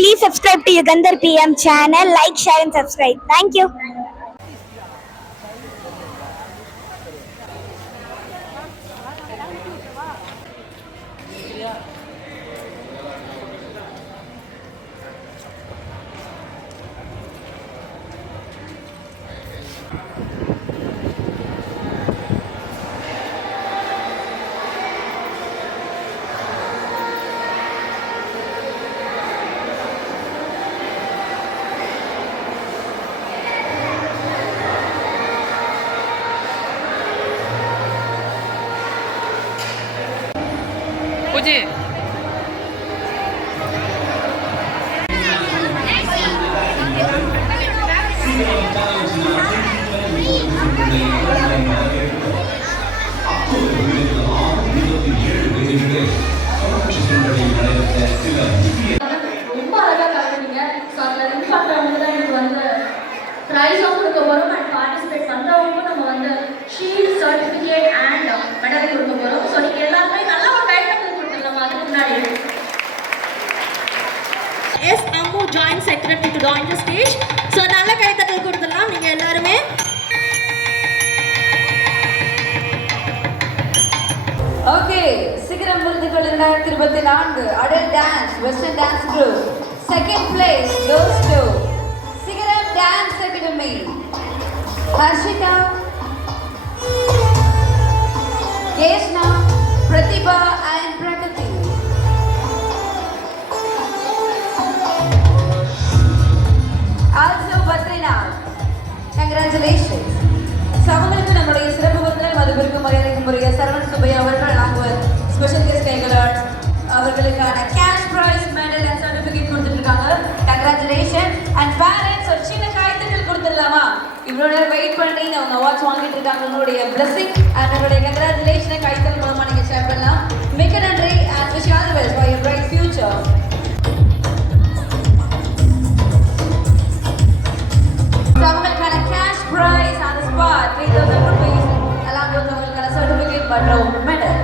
Please subscribe to Yugandhar PM channel. Like, share, and subscribe. Thank you. 그지? ரொம்ப அழகா கலந்துட்டீங்க. So அதில் win பண்ணுறவங்க தான் எனக்கு வந்து ப்ரைஸும் கொடுக்க போகிறோம் அண்ட் பார்ட்டிசிபேட் பண்ணுறவங்களுக்கும் நம்ம வந்து ஷீல்ட் சர்டிஃபிகேட் அண்ட் மெடல் கொடுக்க போகிறோம். ஸோ நீங்கள் எல்லாருமே நல்ல ஒரு கைட் பண்ணி கொடுத்துடலாம். அதுக்கு முன்னாடி S Ammu joint secretary to join the stage. So நல்ல கைத்தட்டல் கொடுத்துடலாம் நீங்கள் எல்லாருமே. ஓகே, சிகரம் விருதுகள் 2024 adult dance western dance group second place goes to Sigaram dance academy. Harshitha, Keshna, Prathibha and Pragathi. Also Badrinath, congratulations. அவங்களுக்கு நம்முடைய சிறப்பு விருந்தினர் மதிப்பிற்கும் மரியாதைக்கும் உரிய சரவணன் சுப்பையா அவர்கள் நாங்கள் ஸ்பெஷல் கெஸ்ட் கைகளால் அவர்களுக்கான cash prize medal and certificate கொடுத்துருக்காங்க. கங்க்ராச்சுலேஷன் அண்ட் பேரண்ட்ஸ் ஒரு சின்ன கைத்தட்டல் கொடுத்துடலாமா? இவ்வளோ நேரம் வெயிட் பண்ணி அவங்க அவார்ட்ஸ் வாங்கிட்டு இருக்காங்க. உங்களுடைய பிளஸிங் அண்ட் உங்களுடைய கங்க்ராச்சுலேஷனை கைத்தல் மூலமாக நீங்கள் ஷேர் பண்ணலாம். மிக்க நன்றி and wish all the best for your bright future. அவங்களுக்கான cash prize on the spot 3000 rupees along with அவங்களுக்கான certificate மற்றும் medal.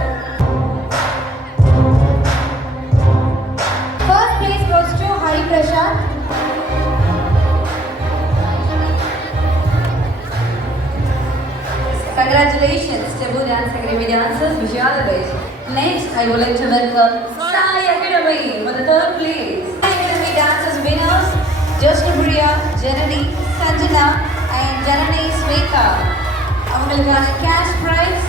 First place goes to Hari Prashad. Congratulations Tebu Dance Academy dancers, wish you all the best. Next I would like to welcome Sai Academy for the third place. Sai Academy dancers winners Jyoshnapriya, Janani, Sanjana and Janani Sweta. அவங்களுக்கான cash price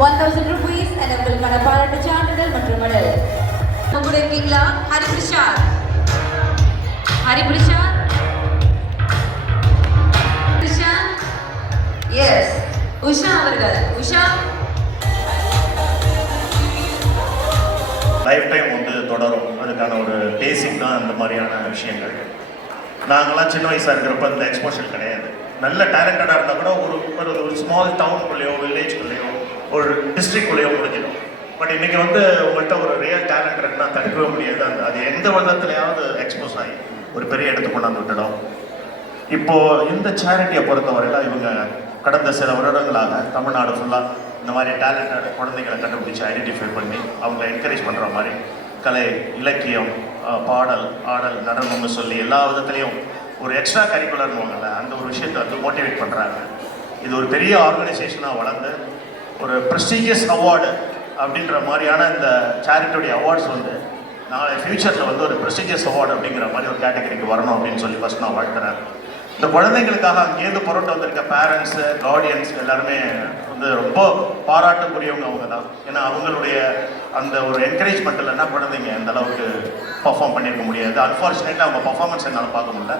1000 rupees and அவங்களுக்கான பாராட்டு சான்றிதழ் மற்றும் medal. உங்க இருக்கீங்களா? Hari Prasad, Hari Prasad, Prasad, S Usha அவர்கள். Usha life time வந்து தொடரும். அதுக்கான ஒரு பேசிக் தான் இந்த மாதிரியான விஷயங்கள். நாங்களாம் சின்ன வயசாக இருக்கிறப்ப இந்த எக்ஸ்போஷர் கிடையாது. நல்ல டேலண்டடாக இருந்தால் கூட ஒரு ஸ்மால் டவுனுக்குள்ளேயோ வில்லேஜ்குள்ளேயோ ஒரு டிஸ்ட்ரிக்ட்குள்ளேயோ முடிஞ்சிடும். பட் இன்றைக்கி வந்து உங்கள்கிட்ட ஒரு ரியல் டேலண்ட் இருக்குன்னா தடுக்கவே முடியாது. அது எந்த விதத்துலையாவது எக்ஸ்போஸ் ஆகி ஒரு பெரிய இடத்துக்கு கொண்டாந்து விட்டுடும். இப்போது இந்த சேரிட்டியை பொறுத்தவரையில் இவங்க கடந்த சில வருடங்களாக தமிழ்நாடு ஃபுல்லாக இந்த மாதிரி டேலண்டட் குழந்தைகளை கண்டுபிடிச்சி ஐடென்டிஃபை பண்ணி அவங்களை என்கரேஜ் பண்ணுற மாதிரி கலை, இலக்கியம், பாடல், ஆடல், நடனம்னு சொல்லி எல்லா விதத்துலேயும் ஒரு எக்ஸ்ட்ரா கரிக்குலர்னுவாங்கல்ல, அந்த ஒரு விஷயத்தை வந்து மோட்டிவேட் பண்ணுறாங்க. இது ஒரு பெரிய ஆர்கனைசேஷனாக வளர்ந்து ஒரு ப்ரெஸ்டீஜியஸ் அவார்டு அப்படின்ற மாதிரியான இந்த சேரிட்டியுடைய அவார்ட்ஸ் வந்து நாளை ஃப்யூச்சரில் வந்து ஒரு ப்ரெஸ்டீஜியஸ் அவார்டு அப்படிங்கிற மாதிரி ஒரு கேட்டகரிக்கு வரணும் அப்படின்னு சொல்லி ஃபஸ்ட் நான் வாழ்த்துறேன். இந்த குழந்தைங்களுக்காக அங்கேருந்து புறட்டு வந்திருக்க பேரண்ட்ஸு, கார்டியன்ஸ் எல்லாருமே வந்து ரொம்ப பாராட்டுக்குரியவங்க அவங்க தான். ஏன்னா அவங்களுடைய அந்த ஒரு என்கரேஜ்மெண்ட் இல்லைன்னா குழந்தைங்க அந்த அளவுக்கு பர்ஃபார்ம் பண்ணியிருக்க முடியாது. அன்ஃபார்ச்சுனேட்லி அவங்க பர்ஃபார்மன்ஸ் என்னால் பார்க்க முடியல.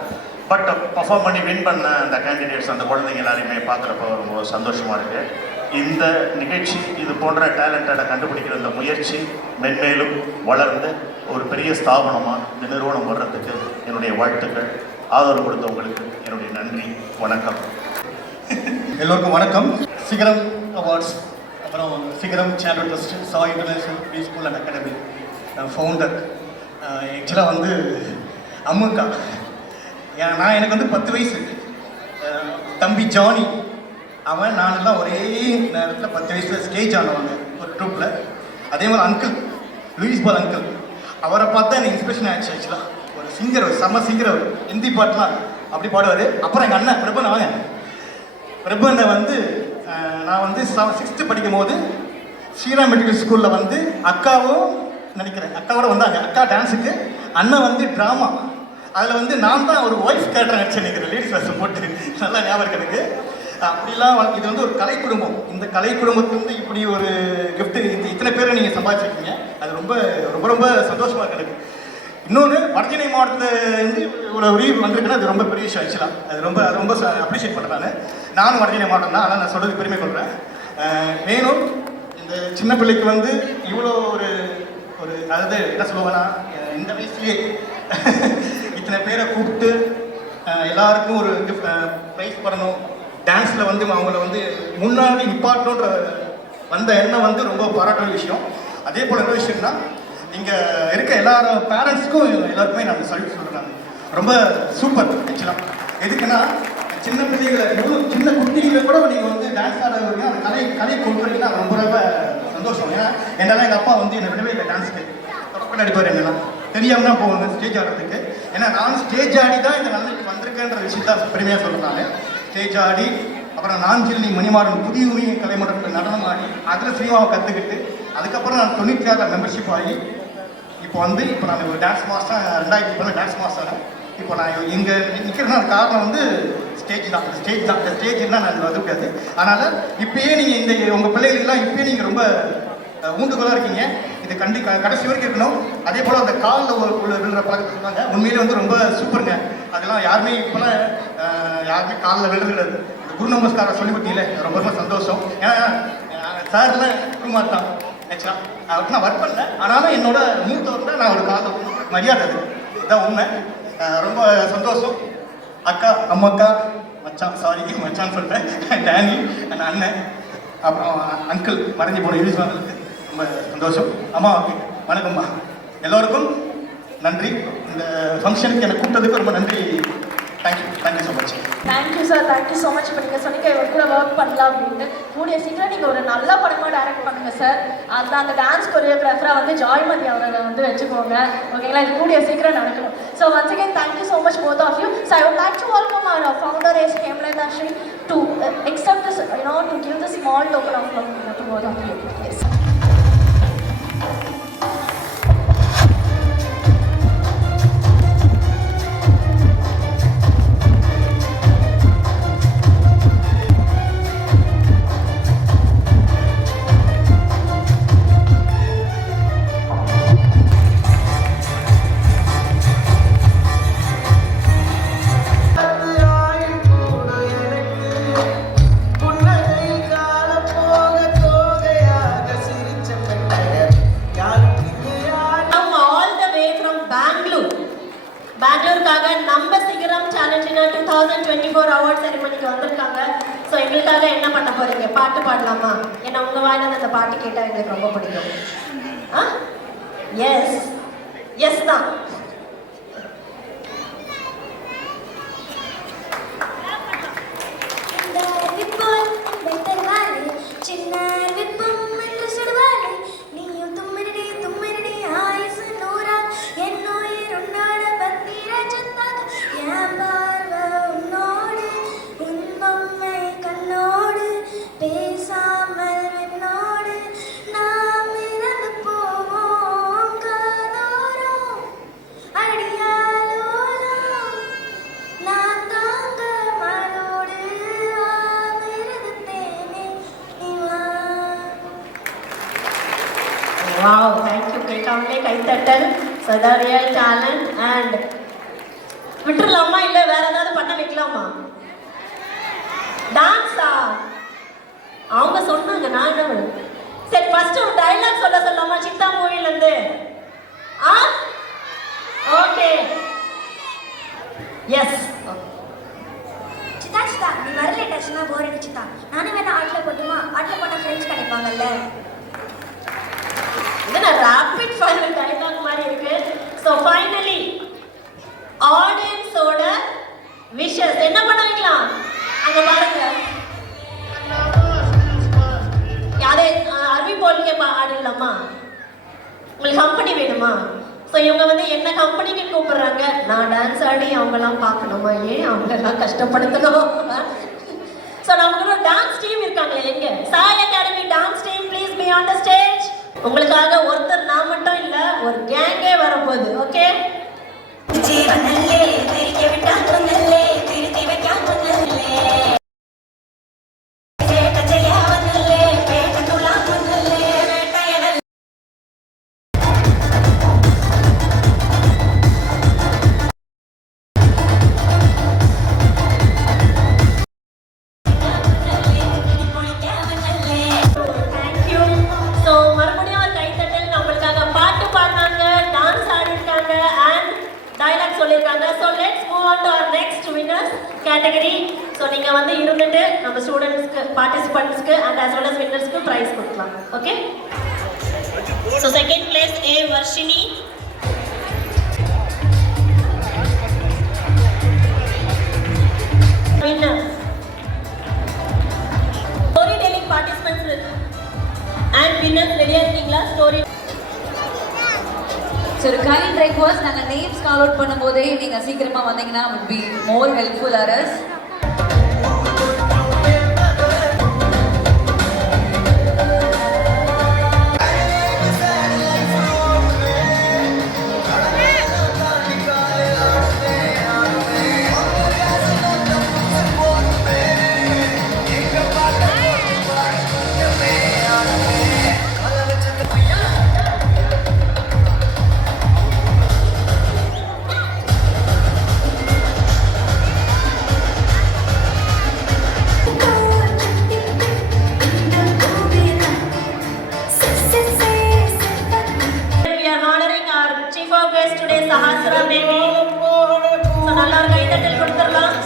பட் பர்ஃபார்ம் பண்ணி வின் பண்ண அந்த கேண்டிடேட்ஸ், அந்த குழந்தைங்க எல்லாரையுமே பார்க்குறப்ப ரொம்ப சந்தோஷமாக இருக்குது. இந்த நிகழ்ச்சி, இது போன்ற டேலண்டடை கண்டுபிடிக்கிற இந்த முயற்சி மென்மேலும் வளர்ந்து ஒரு பெரிய ஸ்தாபனமாக இந்த நிறுவனம் வர்றதுக்கு என்னுடைய வாழ்த்துக்கள். ஆதரவு கொடுத்தவங்களுக்கு என்னுடைய நன்றி, வணக்கம். எல்லோருக்கும் வணக்கம். சிகரம் அவார்ட்ஸ், அப்புறம் Sigaram charitable trust, Sai international pre school and academy founder. ஆக்சுவலாக வந்து அம்முக்கா, நான் எனக்கு வந்து 10 வயசு. தம்பி ஜானி, அவன் நானெல்லாம் ஒரே நேரத்தில் 10 வயசில் ஸ்டேஜ் ஆனவங்க ஒரு ட்ரூப்பில். அதே மாதிரி அங்கிள் லூயிஸ் பால் அங்கிள், அவரை பார்த்தா எனக்கு இன்ஸ்பிரேஷன் ஆயிடுச்சு. ஆக்சுவலாக சிங்கர், செம்ம சிங்கர் அவர். ஹிந்தி பாட்டுலாம் அப்படி பாடுவார். அப்புறம் எங்கள் அண்ணன் பிரபன், வாங்க. பிரபனை வந்து நான் வந்து 6th படிக்கும் போது ஸ்ரீராம் மெட்ரிகல் ஸ்கூலில் வந்து அக்காவும் நினைக்கிறேன், அக்காவோட வந்தாங்க. அக்கா டான்ஸுக்கு, அண்ணன் வந்து ட்ராமா. அதில் வந்து நான் தான் ஒரு ஒய்ஃப் கேரக்டர் நடிச்சேன் நினைக்கிறேன், லேடிஸ் ட்ரெஸ் போட்டு. நல்லா ஞாபகம் இருக்கு எனக்கு. அப்படிலாம் இது வந்து ஒரு கலை குடும்பம். இந்த கலை குடும்பத்துக்கு இப்படி ஒரு கிஃப்ட் இத்தனை பேரை நீங்கள் சம்பாதிச்சிருக்கீங்க. அது ரொம்ப ரொம்ப ரொம்ப சந்தோஷமாக இருக்கு எனக்கு. இன்னொன்று, வடசென்னை மாவட்டத்தில் இருந்து இவ்வளோ உயிர் வந்திருக்குன்னா அது ரொம்ப பெரிய விஷயம் ஆக்சுவலாக. அது ரொம்ப ரொம்ப அப்ரிஷியேட் பண்ணுறேன். நானும் வடசென்னை மாவட்டம் தான், ஆனால் நான் சொல்கிறது பெருமை கொள்கிறேன். மேலும் இந்த சின்ன பிள்ளைக்கு வந்து இவ்வளோ ஒரு ஒரு அதாவது என்ன சொல்லுவேன்னா, இந்த வயசுலேயே இத்தனை பேரை கூப்பிட்டு எல்லாருக்கும் ஒரு ப்ரைஸ் பண்ணணும், டான்ஸில் வந்து அவங்கள வந்து முன்னாடி நிப்பாட்டணுன்ற வந்த எண்ணம் வந்து ரொம்ப பாராட்டுற விஷயம். அதே போல் என்ன விஷயம்னா, இங்கே இருக்க எல்லாரும் பேரண்ட்ஸ்க்கும் எல்லாருக்குமே நான் சல்யூட் சொல்கிறேன். ரொம்ப சூப்பர் ஆக்சுவலாக. எதுக்குன்னா, சின்ன பிள்ளைகளை எவ்வளோ சின்ன குட்டிகளை கூட நீங்கள் வந்து டான்ஸ் ஆடுறவங்க அந்த கலையை கொண்டு வரீங்கன்னா ரொம்ப ரொம்ப சந்தோஷம். ஏன்னா என்னால் எங்கள் அப்பா வந்து என்னை விடவே இல்லை டான்ஸுக்கு. தொடக்கம் நடிப்பார் என்னெல்லாம் தெரியாமல் தான் போவாங்க ஸ்டேஜ் ஆடுறதுக்கு. ஏன்னா நான் ஸ்டேஜ் ஆடி தான் இந்த நிலைமைக்கு வந்திருக்கேன்ற விஷயத்த பெருமையாக சொல்கிறேன். ஸ்டேஜ் ஆடி, அப்புறம் நாஞ்சில் நீ மணிமாறன் புதிய கலைமன்றத்தில் நடனம் ஆடி அதில் சினிமாவை கற்றுக்கிட்டு, அதுக்கப்புறம் நான் 96 மெம்பர்ஷிப் ஆகி இப்போ நான் ஒரு டான்ஸ் மாஸ்டர் 2000 டான்ஸ் மாஸ்டர். இப்போ நான் இங்கே நிற்கிறேன்னா அது காரணம் வந்து ஸ்டேஜ் தான். இந்த ஸ்டேஜ் இருந்தால் நான் அது வந்து முடியாது. அதனால் இப்போயே நீங்கள் இந்த உங்கள் பிள்ளைகளுக்கெல்லாம் இப்போயே நீங்கள் ரொம்ப ஊண்டுகோலாக இருக்கீங்க. இது கடைசி வரைக்கும் இருக்கணும். அதே போல் அந்த காலில் உள்ள விழுற பழக்கத்தை சொன்னாங்க, உண்மையிலே வந்து ரொம்ப சூப்பருங்க. அதெல்லாம் யாருமே இப்போலாம் யாருமே காலில் விழுறது. இந்த குரு நமஸ்காரம் சொல்லி கொடுத்தீங்களே, ரொம்ப ரொம்ப சந்தோஷம். ஏன்னா சார்லாம் குருமார் தான் ஆக்சுவலாக. அவருக்கு நான் ஒர்க் பண்ணல, ஆனாலும் என்னோட மூத்தவர்கிட்ட நான் ஒரு காலில் மரியாதை அது இதுதான் உண்மை. ரொம்ப சந்தோஷம். அக்கா, அம்மாக்கா, மச்சான், சாரி மச்சான்னு சொல்லிட்டேன், டேனி, என் அண்ணன், அப்புறம் அங்கிள் மறைஞ்சு போன யூனிஃபார்முக்கு ரொம்ப சந்தோஷம். அம்மாவுக்கு வணக்கம்மா. எல்லோருக்கும் நன்றி. இந்த ஃபங்க்ஷனுக்கு என்னை கூப்பிட்டதுக்கு ரொம்ப நன்றி. Thank you so much. Thank you sir, thank you so much. இப்போ நீங்கள் சொன்னீங்க இவர் கூட ஒர்க் பண்ணலாம் அப்படின்ட்டு. கூடிய சீக்கிரம் நீங்கள் ஒரு நல்ல படமாக டைரக்ட் பண்ணுங்கள் சார். அந்த டான்ஸ் கொரியோகிராஃபராக வந்து ஜாய்மதி அவரை வந்து வச்சுக்கோங்க, ஓகேங்களா? இது கூடிய சீக்கிரம் நடக்கணும். So once again thank you so much both of you. So I would like to welcome our founder S. Hemlata Shri to accept this, to give the small token of love to both of you. Yes. பெங்களூருக்காக நம்ம சிகரம் சேலஞ்சினா 2024 award செரிமனிக்கு வந்திருக்காங்க. So எங்களுக்காக என்ன பண்ண போறீங்க? பாட்டு பாடலாமா? ஏன்னா உங்க வாயில அந்த பாட்டு கேட்டால் எங்களுக்கு ரொம்ப பிடிக்கும். எஸ் தான். சின்ன விப்பம் என்று சுடுவாரு நீயும் தும்மனடி தும்மனடி ஆயுசு நூறா என்னோயிர் உன்னோட பத்திர சத்தாக என் பார்வை உன்னோடு இன்பம்மை கண்ணோடு பேசாமல் என்னோடு நாம் இறந்து போவோம் காதோறும் அடியாலோலம் நான் தாங்க மனோடு ஆமிருந்தேனே நீவா. Wow, thank you. கேட்டாங்களே கைத்தட்டல். So the real talent and விட்டுறலாமா இல்ல வேற ஏதாவது பண்ண வைக்கலாமா? டான்ஸா? அவங்க சொன்னாங்க, நான் என்ன பண்ணுவேன்? சரி, ஃபர்ஸ்ட் ஒரு டயலாக் சொல்லலாமா சித்தா மூவில இருந்து? Okay, S. சித்தா சித்தா நீ வர லேட் ஆச்சுன்னா போர் அடிச்சுதா. நானும் வேணா ஆட்டில் போட்டுமா? ஆட்டில் போட்டால் ஃப்ரெண்ட்ஸ் கிடைப்பாங்கல்ல. இது ராபிட் ஃபயர் டயலாக் மாதிரி இருக்கு. ஸோ ஃபைனலி ஆடியன்ஸோட விஷஸ் என்ன பண்ண வைக்கலாம்? அங்க பாருங்க, யாரே அரபி போலிங்க ஆடிடலாமா? உங்களுக்கு கம்பெனி வேணுமா? ஸோ இவங்க வந்து என்ன கம்பெனிக்கு கூப்பிடுறாங்க, நான் டான்ஸ் ஆடி அவங்கெல்லாம் பார்க்கணுமா, ஏன் அவங்களெல்லாம் கஷ்டப்படுத்தணும். ஸோ நமக்கு ஒரு டான்ஸ் டீம் இருக்காங்களே, எங்க Sai academy dance team, please be on the stage. உங்களுக்காக ஒருத்தர் நான் மட்டும் இல்ல, ஒரு கேங்கே வரப்போகுது. Okay, thank you. ஸோ மறுபடியும் ஒரு கைத்தட்டல். நம்மளுக்காக பாட்டு பாடினாங்க, டான்ஸ் ஆடிருக்காங்க அண்ட் டைலாக் சொல்லியிருக்காங்க. So let's move on to our next winners category. So நீங்கள் வந்து இருந்துட்டு நம்ம ஸ்டூடெண்ட்ஸ்க்கு, பார்ட்டிசிபெண்ட்ஸ்க்கு அண்ட் as well as வின்னர்ஸ்க்கு ப்ரைஸ் கொடுக்கலாம். Okay, so second place A Varshini. Winners story telling participants and winners ரெடியாக இருக்கீங்களா? ஸ்டோரி ஸோ ஒரு கைண்ட் ரெக்வஸ்ட், நாங்கள் நேம்ஸ் கால் அவுட் பண்ணும்போதே நீங்கள் சீக்கிரமாக வந்தீங்கன்னா would be more helpful for us. We are honoring our chief of guest today, Sahasra baby. So நல்லா ஒரு கைத்தட்டல் கொடுத்துடலாம்.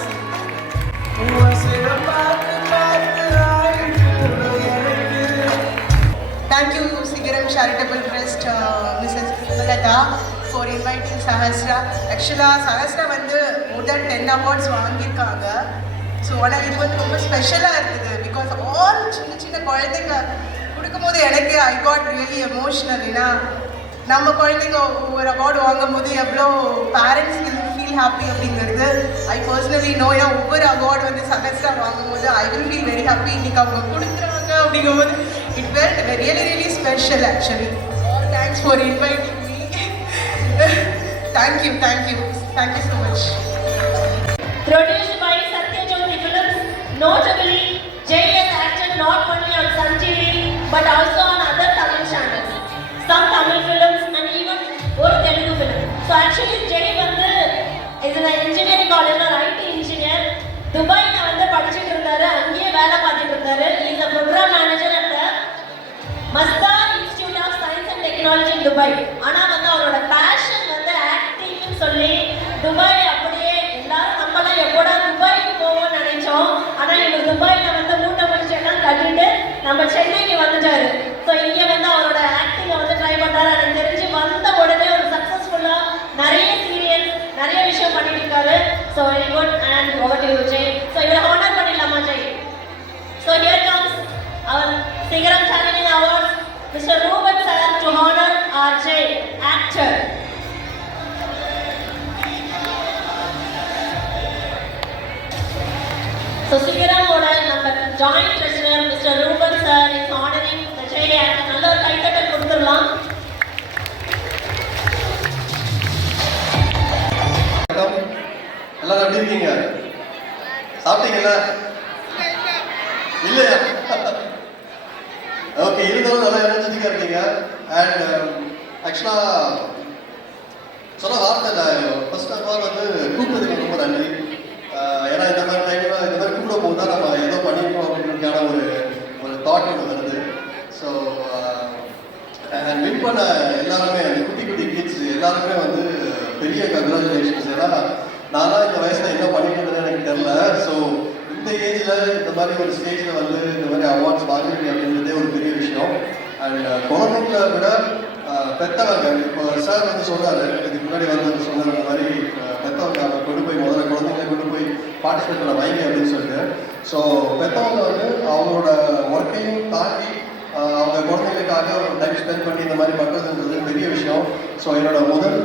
Thank you, Sigaram Charitable Trust, Mrs. Lata, for inviting Sahasra. Actually, Sahasra வந்து more than 10 awards வாங்கியிருக்காங்க. So ஆனால் இது வந்து ரொம்ப ஸ்பெஷலாக இருக்குது. பிகாஸ் ஆல் சின்ன சின்ன குழந்தைங்க கொடுக்கும்போது எனக்கு ஐ காட் ரியலி எமோஷ்னல். ஏன்னா நம்ம குழந்தைங்க ஒரு அவார்டு வாங்கும் போது எவ்வளோ பேரண்ட்ஸ் ஃபீல் ஹாப்பி அப்படிங்கிறது ஐ பர்சனலி நோ. ஏன்னா ஒவ்வொரு அவார்டு வந்து சஹஸ்ரா வாங்கும் போது I will feel very happy. இன்னைக்கு அவங்க கொடுக்குறாங்க அப்படிங்கும்போது it weld really really special actually. All thanks for inviting me. Thank you thank you thank you so much. Produced by Satyajyoti Films, notably Jay has acted not only on Sun TV but also on other Tamil channels, some Tamil films and even one Telugu film. So actually Jay வந்து is an engineering college or IT engineer. துபாய்ல வந்து படிச்சிட்டு இருந்தாரு, அங்கேயே வேலை பார்த்துட்டு இருந்தாரு. He is a program manager at the Masdar Institute of Science and Technology in Dubai. ஆனா வந்து அவரோட பேஷன் வந்து ஆக்டிங்னு சொல்லி துபாய் அப்படியே எல்லாரும் நம்மளாம் எப்போடா துபாய்க்கு போவோம்னு நினைச்சோம். ஆனா இவர் துபாயில வந்து மூட்டை முடிச்சு எல்லாம் கட்டிட்டு நம்ம சென்னைக்கு வந்துட்டாரு. ஸோ இங்க வந்து அவரோட ஆக்டிங்கை வந்து ட்ரை பண்றாரு. எனக்கு தெரிஞ்சு வந்த உடனே ஒரு சக்சஸ்ஃபுல்லா நிறைய சீரியல் நிறைய விஷயம் பண்ணிட்டு இருக்காரு. So very good and over to you Jai. ஸோ இவரை ஹானர் பண்ணிடலாமா Jai? So here comes our Sigaram channelling awards mister Ruben sir to honour R Jai actor. So Sigaramோட நம்ம joint treasurer mister Ruben sir is honouring the Jai actor. நல்ல ஒரு கைத்தட்டல் கொடுத்துடலாம். எல்லாரும் எப்படி இருக்கீங்க? சாப்பிட்டீங்கல்ல? இல்லையா? ஓகே, இருந்தாலும் நல்லா எனர்ஜெட்டிக்காக இருக்கீங்க. அண்ட் ஆக்சுவலாக சொல்ல வார்த்தை இல்லை. ஃபர்ஸ்ட் ஆஃப் ஆல் வந்து கூப்பிட்டதுக்கு ரொம்ப நன்றி. ஏன்னா இந்த மாதிரி டைம்ல இந்த மாதிரி கூட போது தான் நம்ம ஏதோ பண்ணிருக்கோம் அப்படின்றதுக்கான ஒரு தாட் ஒன்று வருது. ஸோ வின் பண்ண எல்லாருமே அந்த குட்டி குட்டி கிட்ஸ் எல்லாருமே வந்து பெரிய கங்க்ராச்சுலேஷன்ஸ். ஏன்னா நான்லாம் இந்த வயசில் என்ன பண்ணிட்டு இருந்தேன்னு எனக்கு தெரில. ஸோ இந்த ஏஜில் இந்த மாதிரி ஒரு ஸ்டேஜில் வந்து இந்த மாதிரி அவார்ட்ஸ் வாங்கிருக்கு அப்படின்றதே ஒரு பெரிய விஷயம். அண்ட் குழந்தைங்களை விட பெற்றவங்க, இப்போ சார் வந்து சொன்னார், இதுக்கு முன்னாடி வந்து சொன்னார் இந்த மாதிரி பெற்றவங்க அவங்க கொண்டு போய் முதல்ல குழந்தைங்களை கொண்டு போய் பார்ட்டிசிபேட் பண்ண வைங்க அப்படின்னு சொல்லிட்டு. ஸோ பெற்றவங்க வந்து அவங்களோட ஒர்க்கையும் தாண்டி அவங்க குழந்தைங்களுக்காக டைம் ஸ்பெண்ட் பண்ணி இந்த மாதிரி பண்ணுறதுன்றது பெரிய விஷயம். ஸோ என்னோட முதல்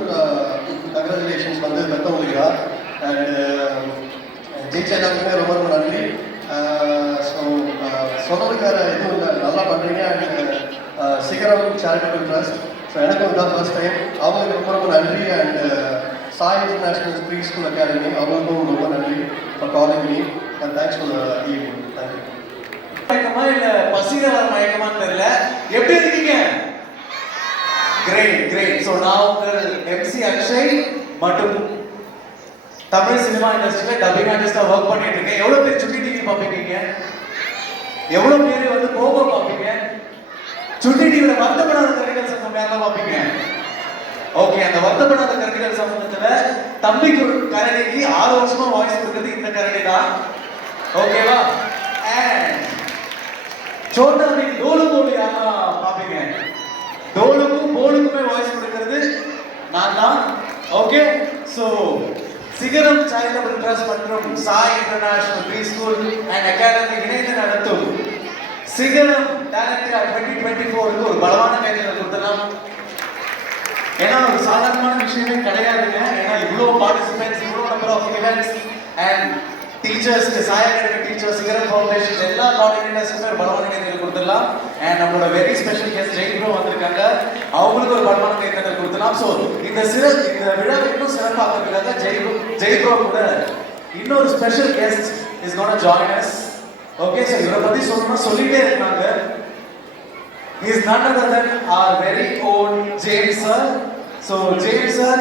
கங்க்ராச்சுலேஷன்ஸ் வந்து பெத்தவங்களுக்கு தான். அண்ட் ஜெயிச்ச எல்லாருக்குமே ரொம்ப ரொம்ப நன்றி. ஸோ சொல்கிறதுக்கு வேறு எதுவும் இல்லை, நல்லா பண்ணுறீங்க. அண்ட் சிகரம் சேரிட்டபிள் ட்ரஸ்ட், ஸோ எனக்கு வந்து ஃபர்ஸ்ட் டைம், அவங்களுக்கு ரொம்ப ரொம்ப நன்றி. And Sai international pre school academy, அவங்களுக்கும் ரொம்ப நன்றி for calling me and thanks for the event. Thank you. மயக்கமா இல்ல பசியில வர மயக்கமான்னு தெரியல. எப்படி இருக்கீங்க? Great great. ஸோ நான் உங்கள் MC அக்ஷய் மற்றும் தமிழ் சினிமா இண்டஸ்ட்ரியில டப்பிங் ஆர்டிஸ்டா ஒர்க் பண்ணிட்டு இருக்கேன். எவ்வளவு பேர் சுட்டி டிவி பார்ப்பீங்க? எவ்வளவு பேர் வந்து போகோ பார்ப்பீங்க? சுட்டி டிவியில வருத்தப்படாத கருவிகள் சங்கம் யாரெல்லாம் பார்ப்பீங்க? ஓகே, அந்த வருத்தப்படாத கருவிகள் சம்பந்தத்துல தம்பிக்கு ஒரு கரடிக்கு 6 வருஷமா வாய்ஸ் கொடுக்குறது இந்த கரடி தான். ஓகேவா? அண்ட் சோட்டா பீம் டோலு போலு யாரெல்லாம் பார்ப்பீங்க? டோலுக்கும் போலுக்குமே வாய்ஸ் கொடுக்கிறது நான் தான். Okay, so Sigaram charitable trust மற்றும் Sai international pre school and academy இணைந்து நடத்தும் சிகரம் டேலண்ட் 2024க்கு ஒரு பலமான கைதட்டல் கொடுத்தலாம். ஏன்னா ஒரு சாதாரணமான விஷயமே கிடையாதுங்க. ஏன்னா இவ்வளோ பார்ட்டிசிபென்ட்ஸ், இவ்வளோ number of events and teachers, Sai academy teachers, Sigaram foundation எல்லா கோஆர்டினேட்டர்ஸுமே ஒரு பலமான கைதட்டல் கொடுத்துடலாம். அண்ட் நம்மளோட very special guest Jai bro வந்திருக்காங்க, அவங்களுக்கு ஒரு பலமான கைதட்டல் கொடுத்துடலாம். ஸோ இந்த விழாவை இன்னும் சிறப்பாக்கிறதுக்காக ஜெய் ப்ரோ கூட இன்னொரு special guest is gonna join us. Okay, so இவரை பற்றி சொல்லணும்னா சொல்லிட்டே இருக்காங்க. He is none other than our very own James sir. So James sir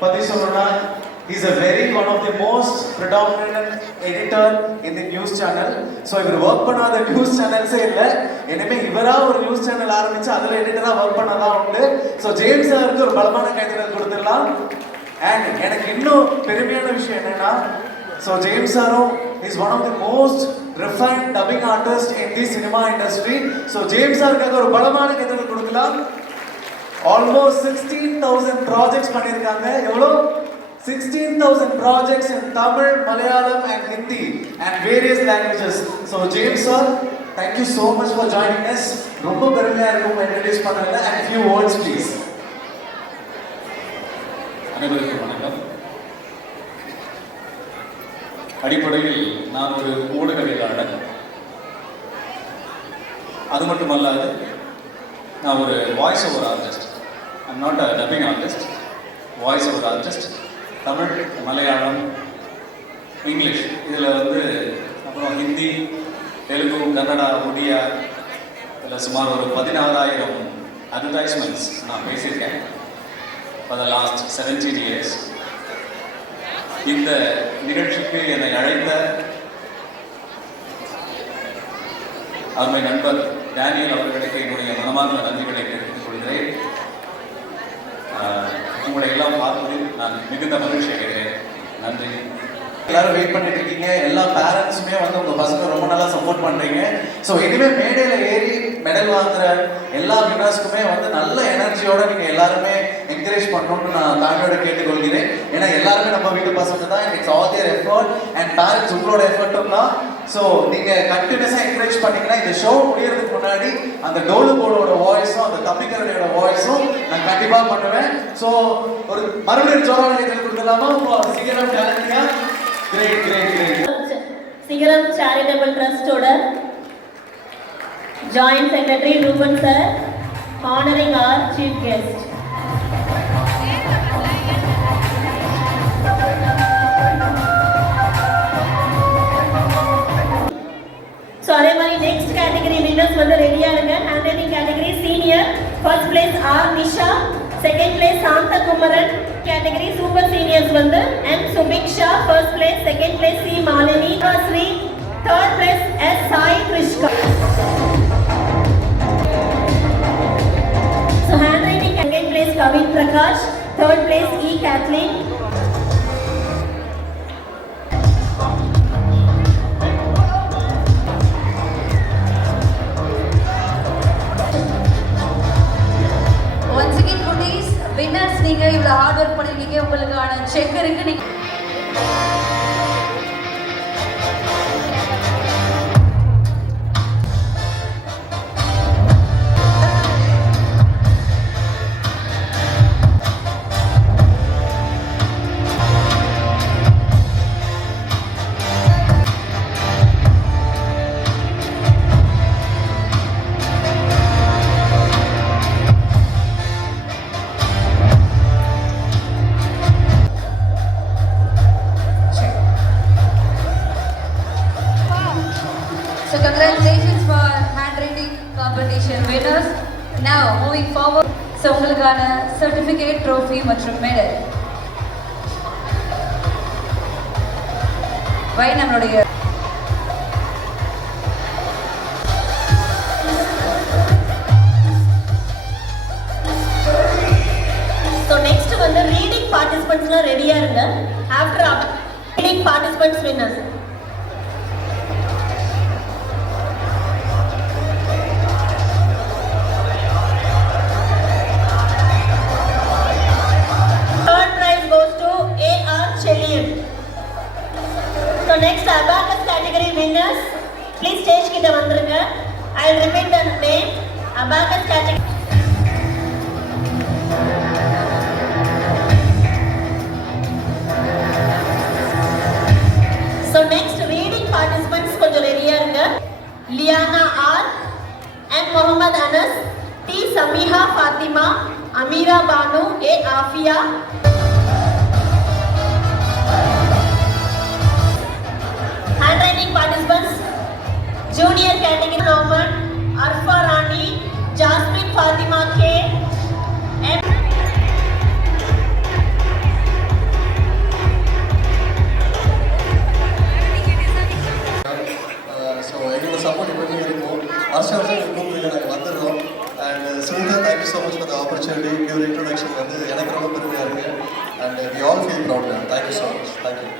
பத்தி சொல்லணும்னா he is a very one of the most predominant editor in the news channel. So இவர் work பண்ணாத news சேனல்ஸே இல்லை. இனிமே இவரா ஒரு நியூஸ் சேனல் ஆரம்பிச்சு அதில் எடிட்டரா ஒர்க் பண்ணதான் உண்டு. ஸோ ஜேம்ஸ் சாருக்கு ஒரு பலமான கைதட்டல் கொடுத்துடலாம். அண்ட் எனக்கு இன்னும் பெருமையான விஷயம் என்னன்னா, ஸோ ஜேம்ஸ் சாரும் is one of the most refined dubbing artist in the cinema industry. So James சாருக்காக ஒரு பலமான கைதட்டல் கொடுக்கலாம். Almost 16,000 projects பண்ணிருக்காங்க. எவ்வளோ? 16,000 projects in Tamil, Malayalam and Hindi and various languages. So James sir, thank you so much for joining us. ரொம்ப பெருமையா இருக்கும் introduce பண்ணல. And few words please. அனைவருக்கும் வணக்கம். அடிப்படையில் நான் ஒரு ஊடகவியலாளர். அது மட்டுமல்லாது நான் ஒரு voice over artist. I'm not a dubbing artist, voice over artist. Tamil, Malayalam, English இதில் வந்து அப்புறம் ஹிந்தி, தெலுங்கு, கன்னடா, ஒடியா இதில் சுமார் ஒரு 16,000 அட்வர்டைஸ்மெண்ட்ஸ் நான் பேசியிருக்கேன் ஃபார் த லாஸ்ட் 17 years. இந்த நிகழ்ச்சிக்கு என்னை அழைத்த அருமை நண்பர் டேனியல் அவர்களுக்கு என்னுடைய மனமார்ந்த நன்றிகளை தெரிவித்துக் கொள்கிறேன். உங்களை எல்லாம் பார்ப்பதில் நான் மிகுந்த மகிழ்ச்சி அடைகிறேன். நன்றி. எல்லாரும் வெயிட் பண்ணிட்டு இருக்கீங்க. எல்லா பேரண்ட்ஸுமே வந்து உங்க பசங்க ரொம்ப நல்லா சப்போர்ட் பண்றீங்க. ஸோ இனிமே மேடையில ஏறி மெடல் வாங்குற எல்லா வினர்ஸ்க்குமே வந்து நல்ல எனர்ஜியோட நீங்க எல்லாருமே என்கரேஜ் பண்ணணும்னு நான் தாங்களோட கேட்டுக்கொள்கிறேன். ஏன்னா எல்லாருமே நம்ம வீட்டு பசங்க தான். It's all their effort and parents உங்களோட எஃபர்ட்டும் தான். ஸோ நீங்க கண்டினியூஸா என்கரேஜ் பண்ணீங்கன்னா இந்த ஷோ முடியறதுக்கு முன்னாடி அந்த டோலு போலோட வாய்ஸும் அந்த தம்பிக்கரடியோட வாய்ஸும் நான் கண்டிப்பா பண்ணுவேன். ஸோ ஒரு மறுபடியும் ஜோரான கைதட்டல் கொடுக்கலாமா? சீக்கிரம் டேலண்டியா. Great great great. Sigaram charitable ட்ரஸ்டோட joint secretary Ruban sir honouring our chief guest. So அதே மாதிரி நெக்ஸ்ட் கேட்டகரி வின்னர்ஸ் வந்து ரெடியா இருங்க. Handwriting category senior first place R Nisha, second place Shantha Kumaran. Category super seniors வந்து M Subiksha first place, second place C Malini Sri, third place S Sai Krishka. So handwriting second place Kavin Prakash, third place E Kathleen. Once again குட்டீஸ், winners நீங்க இவ்வளவு hard work பண்ணிருக்கீங்க. உங்களுக்கான check இருக்கு. நீங்க Now moving forward, so உங்களுக்கான certificate, trophy மற்றும் medal. நம்மளுடைய So next வந்து reading participants ரெடியா இருங்க. After reading participants winners. Third prize goes to A.R. Chelian. So next abacus category winners, please stage கிட்ட வந்துருங்க. I'll repeat the name. Abacus category. So next reading participants கொஞ்சம் ரெடியா இருங்க. Liana R, M Mohammad Anas, T Samiha Fatima, Amira Banu, A Afia. Handwriting participants, junior category Norman, Arfa Rani, Jasmine Fatima K, M. So எங்களோட support எப்பவுமே இருக்கும். வருஷம் கூப்பிடுங்க, நாங்கள் வந்துடுறோம். And Sunita, thank you so much for the opportunity. Your introduction வந்து எனக்கு ரொம்ப பெருமையாக இருக்குது. And we all feel proud ma'am. Thank you so much. Thank you.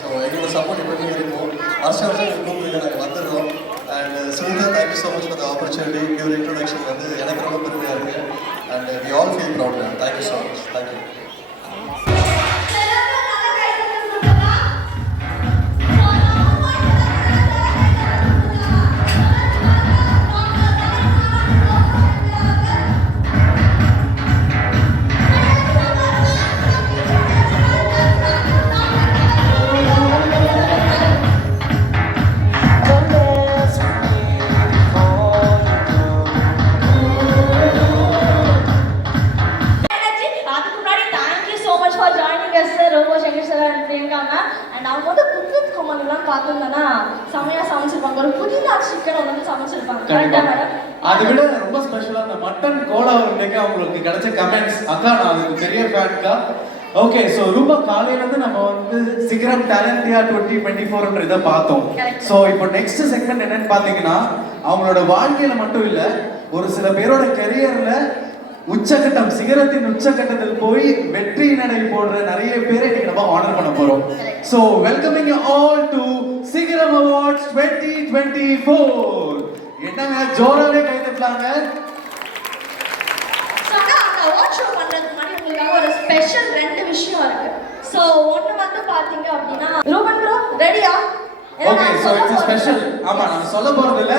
So எங்களோட சப்போர்ட் எப்பவுமே இருக்கும். வருஷம் கூப்பிடுங்க, நாங்கள் வந்துடுறோம். And Sunita, thank you so much for the opportunity. Your introduction வந்து எனக்கு ரொம்ப பெருமையாக இருக்குது. And we all feel proud ma'am. Thank you so much. Thank you. அதை விட ரொம்ப ஸ்பெஷலா அந்த மட்டன் கோலா உருண்டைக்கு அவங்களுக்கு கிடைச்ச கமெண்ட்ஸ், அக்கா நான் அதுக்கு பெரிய ஃபேன்க்கா. ஓகே, ஸோ ரூபா காலையில இருந்து நம்ம வந்து சிகரம் டேலண்டியா 2024 இதை பார்த்தோம். ஸோ இப்போ நெக்ஸ்ட் செக்மெண்ட் என்னன்னு பாத்தீங்கன்னா, அவங்களோட வாழ்க்கையில மட்டும் இல்ல, ஒரு சில பேரோட கெரியர்ல உச்சகட்டம், சிகரத்தின் உச்சகட்டத்தில் போய் வெற்றி நடை போடுற நிறைய பேரை இன்னைக்கு நம்ம ஆனர் பண்ண போறோம். So welcoming you all to சிகரம் அவார்ட்ஸ் 2024. என்னங்க ஜோராவே கை தட்டலாங்க. அவார்ட் ஷோ பண்றதுக்கு முன்னாடி உங்களுக்காக ஒரு ஸ்பெஷல் 2 விஷயம் இருக்கு. சோ ஒன்னு வந்து பாத்தீங்க அப்படின்னா, ரூபன் ப்ரோ ரெடியா? Okay, so it's special. ஆமா, நான் சொல்ல போறது இல்ல,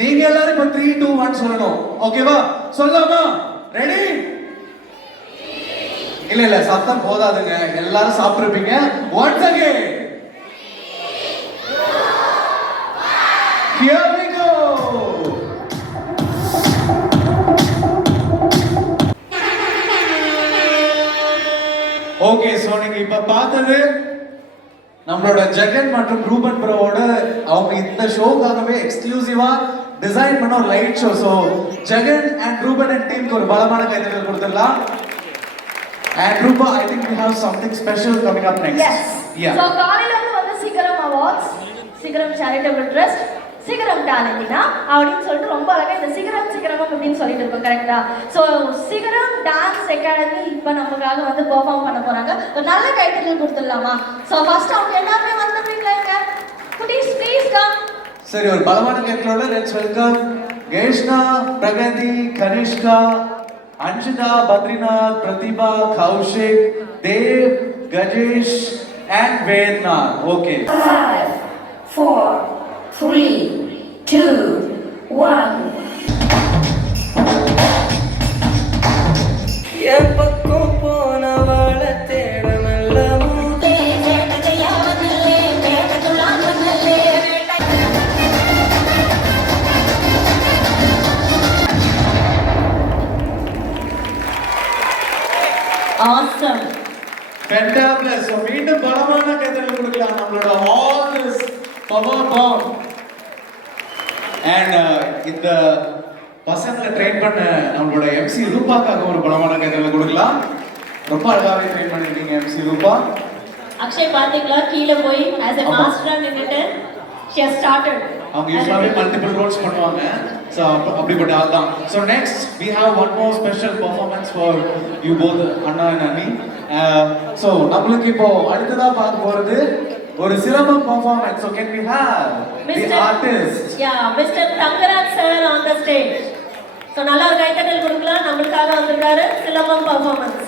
நீங்க எல்லாரும் இப்ப 3 2 1 சொல்லணும். ஓகேவா? சொல்லலாமா? ரெடி? இல்ல சத்தம் போதாதுங்க, எல்லாரும் சாப்பிட்டுருப்பீங்க. Once again here we go. Okay, so நீங்க இப்ப பார்த்தது நம்மளோட ஜெகன் மற்றும் ரூபன் ப்ரோவோட அவங்க இந்த ஷோக்காகவே எக்ஸ்க்ளூசிவா டிசைன் பண்ண ஒரு light show. So Jagan and Ruben and டீமுக்கு ஒரு பலமான கைதட்டல் கொடுத்துடலாம். And Rupa, I think we have something special coming up next. Yes. Yeah. So காலையில வந்து சிகரம் அவார்ட்ஸ், சிகரம் சேரிட்டபிள் ட்ரஸ்ட், சிகரம் டேலண்டினா அப்படின்னு சொல்லிட்டு ரொம்ப அழகா இந்த சிகரம் அப்படின்னு சொல்லிட்டு இருக்கோம். கரெக்டா? ஸோ சிகரம் டான்ஸ் அகாடமி இப்போ நமக்காக வந்து பெர்ஃபார்ம் பண்ண போறாங்க. ஒரு நல்ல கைதட்டல் கொடுத்துடலாமா? ஸோ ஃபர்ஸ்ட் அவங்க எல்லாருமே வந்துடுறீங்களா? குட்டீஸ் ப்ளீஸ் கம். சரி, ஒரு பலமான கைதட்டலோட let's welcome Keshna, Pragathi, Kanishka, Anshita, Badrinath, Pratibha, Kaushik, Dev, Gajesh and Vednath. Okay. 5, 4, 3, 2, 1. எப்பக்கம் போனவள தேடமெல்லாம் Awesome. Fantabulous. So மீண்டும் பலமான கொடுக்கலாம் நம்மளோட all this power bomb and இந்த பசங்களை ட்ரெயின் பண்ண நம்மளோட எம்சி ரூபாக்காக ஒரு பலமான கைதட்டல் கொடுக்கலாம். ரொம்ப அழகாவே ட்ரெயின் பண்ணிருக்கீங்க எம்சி ரூபா. அக்ஷய் பாத்தீங்களா கீழே போய் as a master நின்னுட்டு she has started. அவங்க யூசுவலாவே மல்டிபிள் ரோல்ஸ் பண்ணுவாங்க. So அப்படிப்பட்ட ஆள் தான். So next we have one more special performance for you both Anna and அண்ணி. So நம்மளுக்கு இப்போ அடுத்ததா பார்க்க போறது ஒரு silambam performance. So can we have the artist? Yeah, Mr. Thangaraj sir on the stage. So நல்லா ஒரு கைத்தட்டல் கொடுக்கலாம். நமக்காக வந்திருக்காரு சிலம்பம் performance.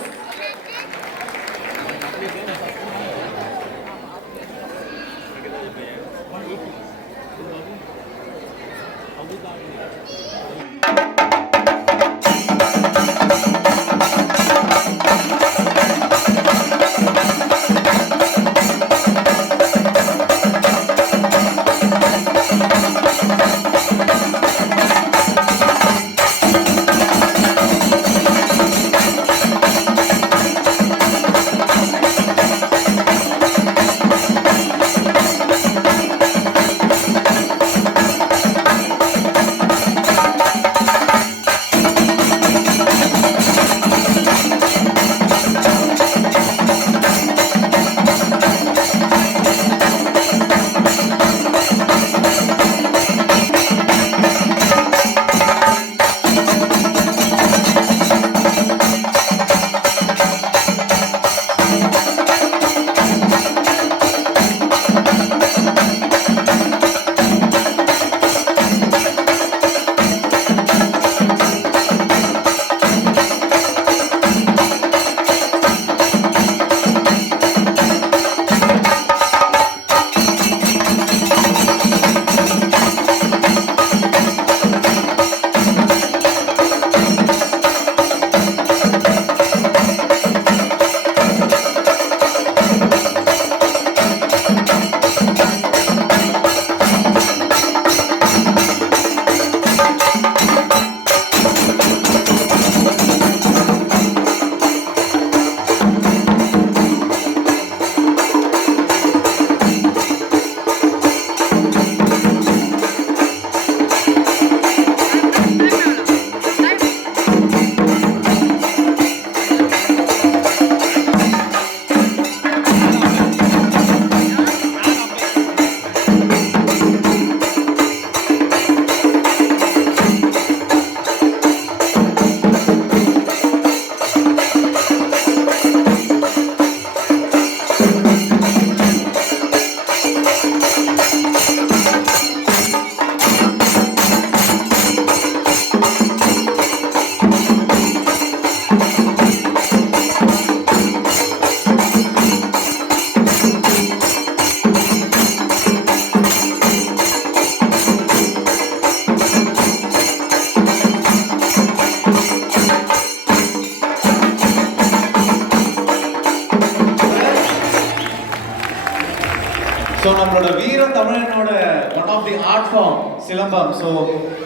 ஸோ நம்மளோட வீர தமிழனோட one of the art form Silambam. So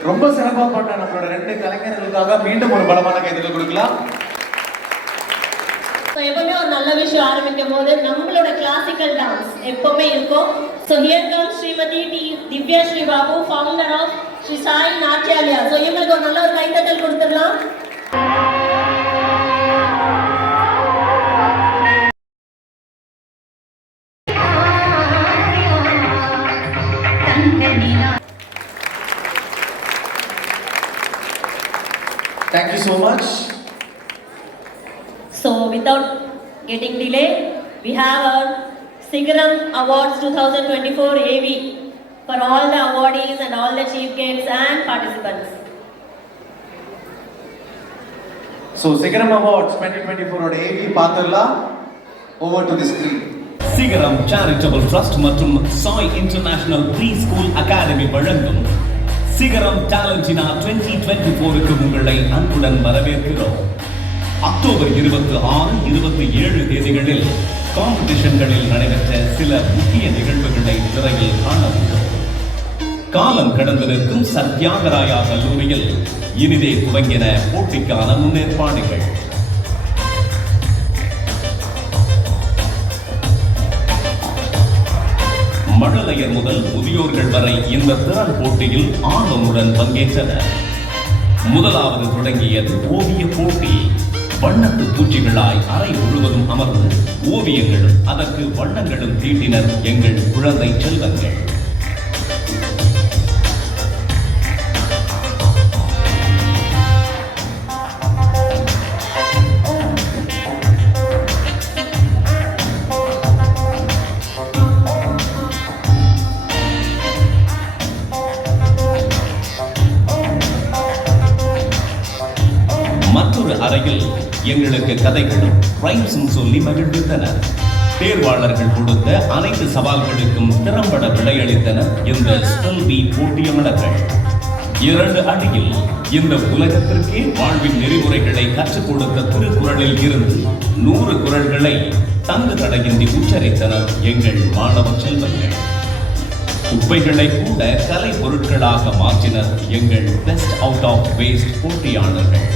ரொம்ப சிறப்பாக பண்ண நம்மளோட ரெண்டு கலைஞர்களுக்காக மீண்டும் ஒரு பலமான கைதட்டல் கொடுக்கலாம். ஸோ எப்பவுமே ஒரு நல்ல விஷயம் ஆரம்பிக்கும் போது நம்மளோட கிளாசிக்கல் டான்ஸ் எப்பவுமே இருக்கும். So here comes Shrimati D Divya Sri Babu, founder of Sri Sai Natyalaya. So இவங்களுக்கு ஒரு நல்ல ஒரு கைதட்டல் கொடுத்துடலாம். Thank you so much. So without getting delay, we have our Sigaram Awards 2024 AV for all the awardees and all the chief guests and participants. So Sigaram Awards 2024 ஓட AV பாத்துடலாம். Over to the screen. Sigaram charitable trust மற்றும் Sai international pre school academy வழங்கும் சிகரம் டாலண்டினா 2024க்கு உங்களை அன்புடன் வரவேற்கிறோம். October 26, 27 தேதிகளில் காம்படிஷன்களில் நடைபெற்ற சில முக்கிய நிகழ்வுகளை திரையில் காண உள்ளோம். காலம் கடந்து நிற்கும் சத்யாகராயா கல்லூரியில் இனிதே துவங்கின போட்டிக்கான முன்னேற்பாடுகள். மழலையர் முதல் முதியோர்கள் வரை இந்த திறன் போட்டியில் ஆர்வமுடன் பங்கேற்றனர். முதலாவது தொடங்கியது ஓவிய போட்டி. வண்ணத்து பூச்சிகளாய் அறை முழுவதும் அமர்ந்து ஓவியங்களும் அதற்கு வண்ணங்களும் தீட்டினர் எங்கள் குழந்தை செல்வங்கள். மற்றொரு அறையில் எங்களுக்கு கதைகளும் ரைம்ஸும் சொல்லி மகிழ்வித்தனர். தேர்வாளர்கள் கொடுத்த அனைத்து சவால்களுக்கும் திறம்பட விடையளித்தனர் இந்த ஸ்டல்பி போட்டியாளர்கள். 2 அடியில் இந்த உலகத்திற்கே வாழ்வின் நெறிமுறைகளை கற்றுக் கொடுத்த திருக்குறளில் இருந்து 100 குறள்களை தங்கு தடையின்றி உச்சரித்தனர் எங்கள் மாணவ செல்வங்கள். குப்பைகளை கூட கலை பொருட்களாக மாற்றினர் எங்கள் பெஸ்ட் அவுட் ஆஃப் வேஸ்ட் போட்டியாளர்கள்.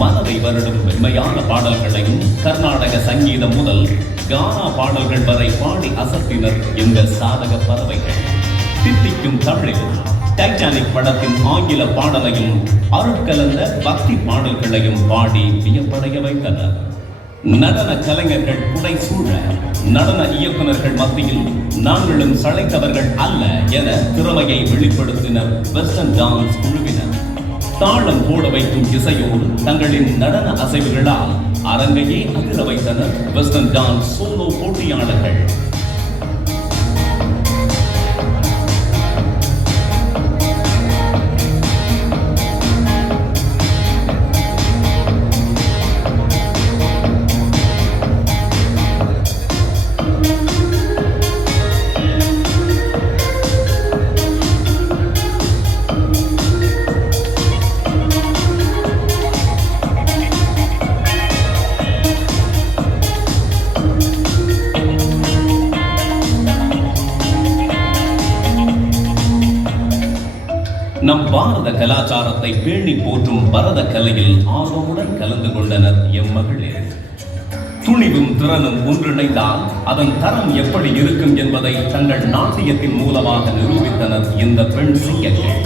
மனதை வருடும் மென்மையான பாடல்களையும் கர்நாடக சங்கீதம் முதல் கானா பாடல்கள் வரை பாடி அசத்தினர் இந்த சாதக பறவைகள். தித்திக்கும் தமிழிலும் டைட்டானிக் படத்தின் ஆங்கில பாடலையும் அருட்கலந்த பக்தி பாடல்களையும் பாடி வியப்படைய வைத்தனர். நடன கலைஞர்கள் புடை சூழ நடன இயக்குநர்கள் மத்தியில் நாங்களும் சளைத்தவர்கள் அல்ல என திறமையை வெளிப்படுத்தினர் வெஸ்டர்ன் டான்ஸ் குழுவினர். தாளம் போட வைக்கும் இசையோடு தங்களின் நடன அசைவுகளால் அரங்கையே அதிர வைத்தனர் வெஸ்டர்ன் டான்ஸ் சோலோ போட்டியாளர்கள். நம் பாரத கலாச்சாரத்தை பேணி போற்றும் பரத கலையில் ஆர்வமுடன் கலந்து கொண்டனர் எம் மகளிர். துணிவும் திறனும் ஒன்றிணைந்தால் அதன் தரம் எப்படி இருக்கும் என்பதை தங்கள் நாட்டியத்தின் மூலமாக நிரூபித்தனர் இந்த பெண் சிங்கங்கள்.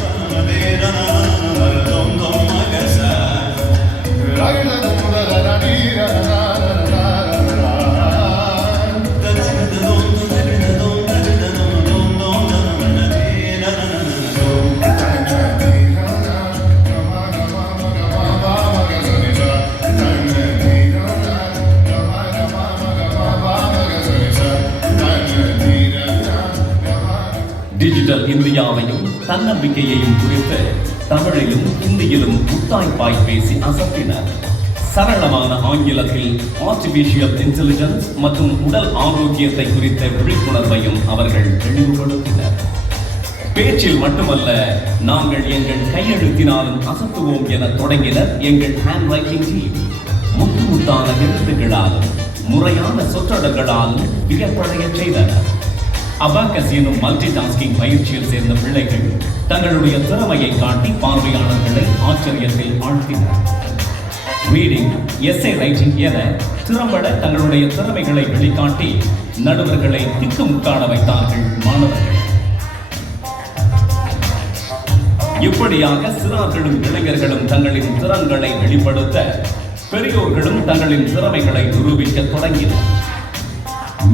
டிஜிட்டல் இந்தியாவையும் தன்னம்பிக்கையையும் குறித்து தமிழிலும் ஹிந்தியிலும் முத்தாய்ப்பாய் பேசி அசத்தினர். சரளமான ஆங்கிலத்தில் ஆர்டிபிஷியல் இன்டெலிஜென்ஸ் மற்றும் உடல் ஆரோக்கியத்தை குறித்த விழிப்புணர்வையும் அவர்கள் தெளிவுபடுத்தினர். பேச்சில் மட்டுமல்ல, நாங்கள் எங்கள் கையெழுத்தினாலும் அசத்துவோம் என தொடங்கினர் எங்கள் ஹேண்ட் ரைட்டிங் டீம். முத்து முத்தான எழுத்துக்களாலும் முறையான சொற்றொடர்களாலும் வியப்படைய செய்தனர். அபாக்கஸ் எனும் மல்டி டாஸ்கிங் பயிற்சியில் சேர்ந்த பிள்ளைகள் தங்களுடைய திறமையை காட்டி பார்வையாளர்களை ஆச்சரியத்தில் ஆழ்த்தினர். ரீடிங், எஸ்ஸே ரைட்டிங் என திறம்பட தங்களுடைய திறமைகளை வெளிக்காட்டி நடுவர்களை திக்குமுக்காட வைத்தார்கள் மாணவர்கள். இப்படியாக சிறார்களும் இளைஞர்களும் தங்களின் திறன்களை வெளிப்படுத்த பெரியோர்களும் தங்களின் திறமைகளை நிரூபிக்க தொடங்கினர்.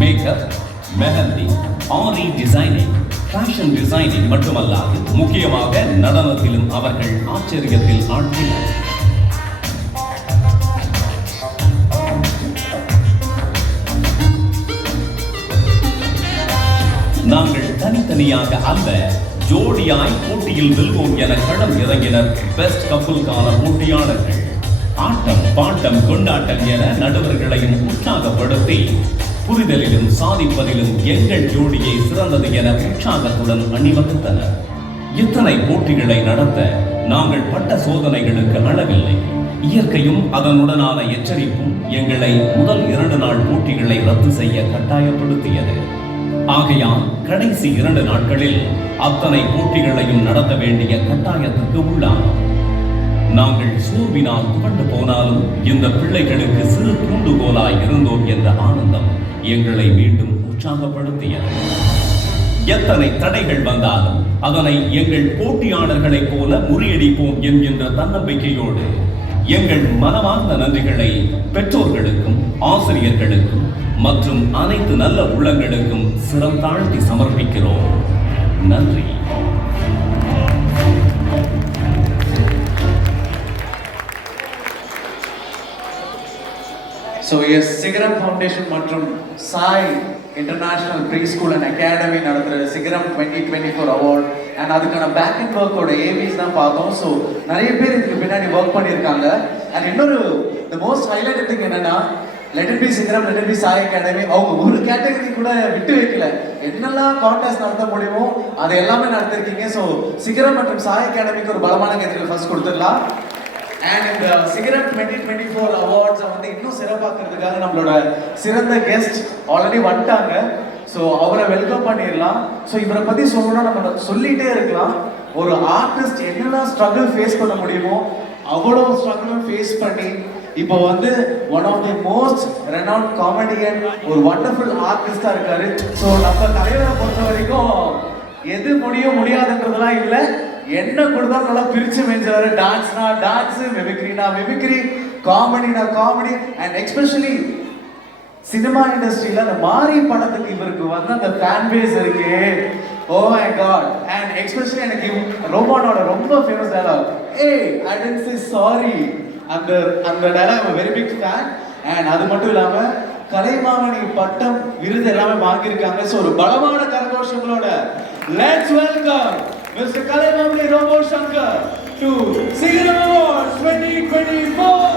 மேக்கப், மெஹந்தி, ஆரி டிசைனிங், ஃபேஷன் டிசைனிங் மட்டுமல்லாது முக்கியமாக நடனத்திலும் அவர்கள் ஆச்சரியத்தில் ஆழ்த்தினர். நாங்கள் தனித்தனியாக அல்ல, ஜோடியாய் போட்டியில் வெல்வோம் என களம் இறங்கினர் பெஸ்ட் கப்புளுக்கான போட்டியாளர்கள். ஆட்டம், பாட்டம், கொண்டாட்டம் என நடுவர்களையும் உற்சாகப்படுத்தி புரிதலிலும் சாதிப்பதிலும் எங்கள் ஜோடியை சிறந்தது என உற்சாகத்துடன் அணிவகுத்தனர். இத்தனை போட்டிகளை நடத்த நாங்கள் பட்ட சோதனைகளுக்கு அளவில்லை. இயற்கையும் அதனுடனான எச்சரிப்பும் எங்களை முதல் 2 நாள் போட்டிகளை ரத்து செய்ய கட்டாயப்படுத்தியது. ஆகையால் கடைசி 2 நாட்களில் அத்தனை போட்டிகளையும் நடத்த வேண்டிய கட்டாயத்துக்கு உள்ளானோம். நாங்கள் சோர்வினால் துவண்டு போனாலும் இந்த பிள்ளைகளுக்கு சிறு தூண்டுகோலாய் இருந்தோம் என்ற ஆனந்தம் எங்களை மீண்டும் உற்சாகப்படுத்தியது. எத்தனை தடைகள் வந்தாலும் அதனை எங்கள் போட்டியாளர்களைப் போல முறியடிப்போம் என்கின்ற தன்னம்பிக்கையோடு எங்கள் மனமார்ந்த நன்றிகளை பெற்றோர்களுக்கும் ஆசிரியர்களுக்கும் மற்றும் அனைத்து நல்ல உள்ளங்களுக்கும் சிரம் தாழ்த்தி சமர்ப்பிக்கிறோம். நன்றி. ஸோ எஸ் சிகரம் ஃபவுண்டேஷன் மற்றும் Sai international pre school and academy நடத்துகிற சிகரம் 2024 அவார்ட் அண்ட் அதுக்கான பேக் அண்ட் ஒர்க்கோட ஏவிஸ் தான் பார்த்தோம். ஸோ நிறைய பேர் இதுக்கு பின்னாடி ஒர்க் பண்ணியிருக்காங்க. அண்ட் இன்னொரு த மோஸ்ட் ஹைலைட்டட் திங் என்னன்னா, லெட் இட் பி சிகரம், let it be Sai academy, அவங்க ஒரு கேட்டகரி கூட விட்டு வைக்கல. என்னெல்லாம் கான்டெஸ்ட் நடத்த முடியுமோ அதை எல்லாமே நடத்திருக்கீங்க. ஸோ சிகரம் மற்றும் சாய் அகாடமிக்கு ஒரு பலமான கைதிகள் ஃபர்ஸ்ட் கொடுத்துடலாம். அண்ட் இந்த சிகரம் 2024 அவார்ட்ஸை வந்து இன்னும் சிறப்பாக்குறதுக்காக நம்மளோட சிறந்த கெஸ்ட் ஆல்ரெடி வந்துட்டாங்க. ஸோ அவரை வெல்கம் பண்ணிடலாம். ஸோ இவரை பற்றி சொல்லணும்னா நம்ம சொல்லிகிட்டே இருக்கலாம். ஒரு ஆர்டிஸ்ட் என்னெல்லாம் ஸ்ட்ரகிள் ஃபேஸ் பண்ண முடியுமோ அவ்வளோ ஸ்ட்ரகிளும் ஃபேஸ் பண்ணி இப்போ வந்து one of the most renowned comedian, ஒரு வண்டர்ஃபுல் ஆர்டிஸ்டாக இருக்காரு. ஸோ நம்ம தலைவரை பொறுத்த வரைக்கும் எது முடியும் முடியாதுன்றதுலாம் இல்லை, என்ன கொடுத்தாலும் நல்லா பிரிச்சு மேய்ஞ்சாரு. டான்ஸ்னா டான்ஸ், மிமிக்ரினா மிமிக்ரி, காமெடினா காமெடி. அண்ட் எக்ஸ்பெஷலி சினிமா இண்டஸ்ட்ரியில அந்த மாரி படத்துக்கு இவருக்கு வந்து அந்த ஃபேன் பேஸ் இருக்கு. Oh my god. And especially எனக்கு ரோபோனோட ரொம்ப famous dialogue, hey I didn't say sorry, அந்த dialogue very big fan. And அது மட்டும் இல்லாம கலைமாமணி பட்டம் விருது எல்லாமே வாங்கியிருக்காங்க. ஸோ ஒரு பலமான கரகோஷங்களோட let's welcome Mr. Kalaimamani Robo Shankar to Sigaram Awards 2024.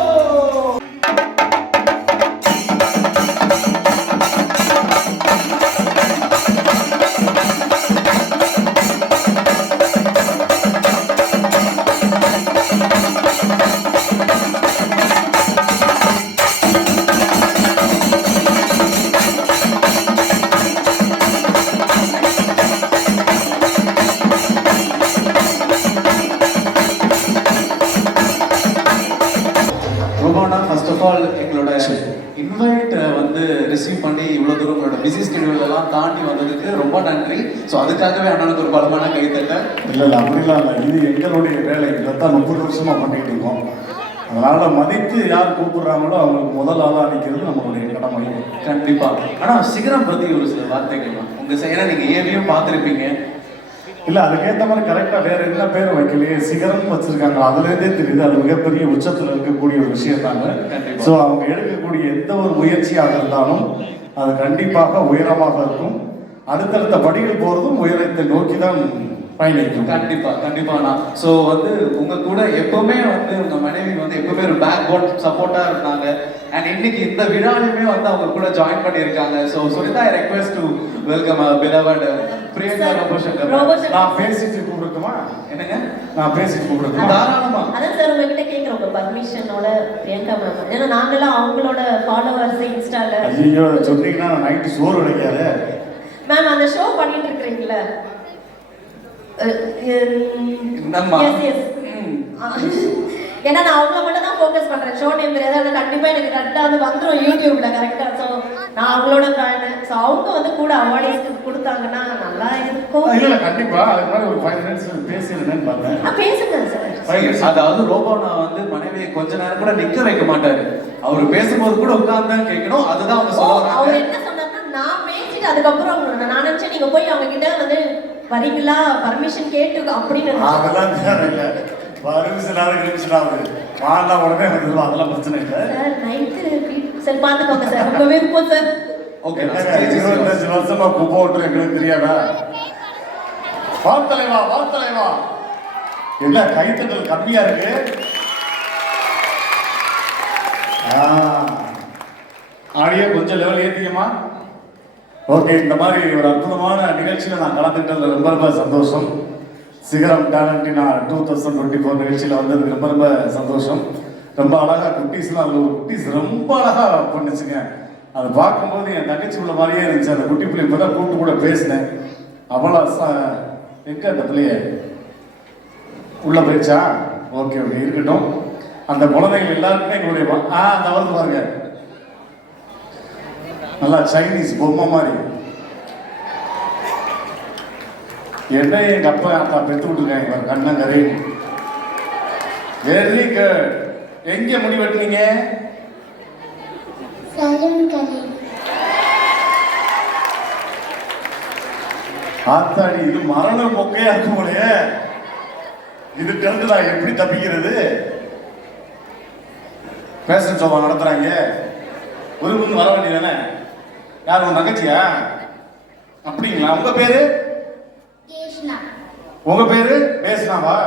First of all எங்களோட இன்வைட் வந்து ரிசீவ் பண்ணி இவ்வளோ தூரம் உங்களோட பிஸி ஸ்கெடியூல் எல்லாம் தாண்டி வந்ததுக்கு ரொம்ப நன்றி. ஸோ அதுக்காகவே அண்ணனுக்கு ஒரு பலமான கைத்தட்ட. இல்லை அப்படிலாம் இல்லை, இது எங்களுடைய வேலை. இதைத்தான் 30 வருஷமாக பண்ணிட்டு இருக்கோம். அதனால் மதித்து யார் கூப்பிடுறாங்களோ அவங்களுக்கு முதல் ஆளாக நிற்கிறது நம்மளுடைய கடமை. கண்டிப்பாக. ஆனால் சிகரம் பற்றி ஒரு சில வார்த்தைகள் உங்கள் ஏன்னா நீங்கள் ஏவியும் பார்த்துருப்பீங்க. இல்லை அதுக்கேற்ற மாதிரி கரெக்டாக வேறு என்ன பேர் வைக்கலையே, சிகரம் வச்சுருக்காங்க. அதுலேருந்தே தெரியுது அது மிகப்பெரிய உச்சத்தில் இருக்கக்கூடிய ஒரு விஷயம் தாங்க. ஸோ அவங்க எடுக்கக்கூடிய எந்த ஒரு முயற்சியாக இருந்தாலும் அது கண்டிப்பாக உயரமாக இருக்கும். அடுத்தடுத்த படிகள் போகிறதும் உயரத்தை நோக்கி தான் பயணிக்கும். கண்டிப்பாண்ணா. ஸோ வந்து உங்கள் கூட எப்பவுமே வந்து உங்கள் மனைவி வந்து எப்பவுமே ஒரு பேக் போன் சப்போர்ட்டாக இருந்தாங்க. அண்ட் இன்னைக்கு இந்த விழாலையுமே வந்து அவங்க கூட ஜாயின் பண்ணியிருக்காங்க. So Sunita I request to welcome beloved Priyanka robot Shankar. நான் பேசிட்டு கூப்பிடுமா? என்னங்க? நான் பேசிட்டு கூப்பிடுமா? தாராளமா. அதான் சார் உங்ககிட்ட கேட்குறோம் உங்க பர்மிஷனோட பிரியங்கா மேம். ஏன்னா நாங்களாம் அவங்களோட ஃபாலோவர்ஸ் இன்ஸ்டால. ஐயோ சொன்னீங்கன்னா நைட்டு சோறு கிடைக்காது மேம். அந்த ஷோ பண்ணிட்டு இருக்கிறீங்களா? ஏன்னா நான் அவங்கள மட்டும் தான் ஃபோக்கஸ் பண்றேன். ஷோ நேம் தெரியாது, ஆனால் கண்டிப்பா எனக்கு கரெக்டாக வந்து வந்துடும் யூடியூப்ல கரெக்டா. ஸோ நான் அவங்களோட ஃபேன். ஸோ அவங்க வந்து கூட அவார்ட்ஸ் கொடுத்தாங்கன்னா நல்லா இருக்கும். இல்ல கண்டிப்பா அதுக்கு மாதிரி ஒரு 5 minutes பேசிடுறேன்னு பார்த்தேன். பேசுங்க சார். அதாவது ரோபோனா வந்து மனைவியை கொஞ்ச நேரம் கூட நிக்க வைக்க மாட்டாரு. அவர் பேசும்போது கூட உட்கார்ந்து தான் கேட்கணும். அதுதான் அவங்க சொல்றாங்க. அவர் என்ன சொன்னாருன்னா நான் பேசிட்டு அதுக்கப்புறம் நான் நினைச்சேன் நீங்க போய் அவங்க கிட்ட வந்து வரீங்களா பர்மிஷன் கேட்டு அப்படின்னு. அதெல்லாம் தேவையில்லை. உடனே வந்துடும், அதெல்லாம் பிரச்சனை இல்லை. சார் நைட்டு சார் பார்த்துக்கோங்க சார். ரொம்ப விருப்பம் சார். ஓகே 25 வருஷமா குப்பை ஓட்டுற எங்களுக்கு தெரியாதா? வாழ்த்தலைவா வாழ்த்தலைவா. என்ன கைத்தட்டல் கம்மியா இருக்கு? ஆடியோ கொஞ்சம் லெவல் ஏற்றிக்கமா. ஓகே, இந்த மாதிரி ஒரு அற்புதமான நிகழ்ச்சியில் நான் கலந்துக்கிட்டது ரொம்ப ரொம்ப சந்தோஷம். சிகரம் டேலண்டினா 2024 நிகழ்ச்சியில் வந்ததுக்கு ரொம்ப ரொம்ப சந்தோஷம். ரொம்ப அழகாக குட்டீஸ்லாம் அதில் ஒரு குட்டீஸ் ரொம்ப அழகாக பண்ணுச்சுங்க. அதை பார்க்கும்போது என் தங்கச்சி உள்ள மாதிரியே இருந்துச்சு. அந்த குட்டி பிள்ளை இப்போ தான் கூப்பிட்டு கூட பேசினேன். அவ்வளோ எங்க அந்த பிள்ளைய உள்ள போயிடுச்சா? ஓகே ஓகே இருக்கட்டும். அந்த குழந்தைகள் எல்லாருக்குமே எங்களுடைய அந்த வந்து பாருங்க, நல்லா சைனீஸ் பொம்மை மாதிரி. என்ன எங்க அப்பா அத்தா பெற்று விட்டுருக்காங்க கண்ணங்கரை. Very good. எங்க முடி வெட்டுனீங்க? ஆத்தாடி, இது மரண மொக்கையா இருக்கும் போலயே. இதுக்கு இருந்து நான் எப்படி தப்பிக்கிறது? பேஷன் சோபா நடத்துறாங்க, ஒரு முன்னு வர வேண்டியதானே. யார் உங்க தங்கச்சியா? அப்படிங்களா? உங்க பேரு? உங்க பேரு பேசுனாவா?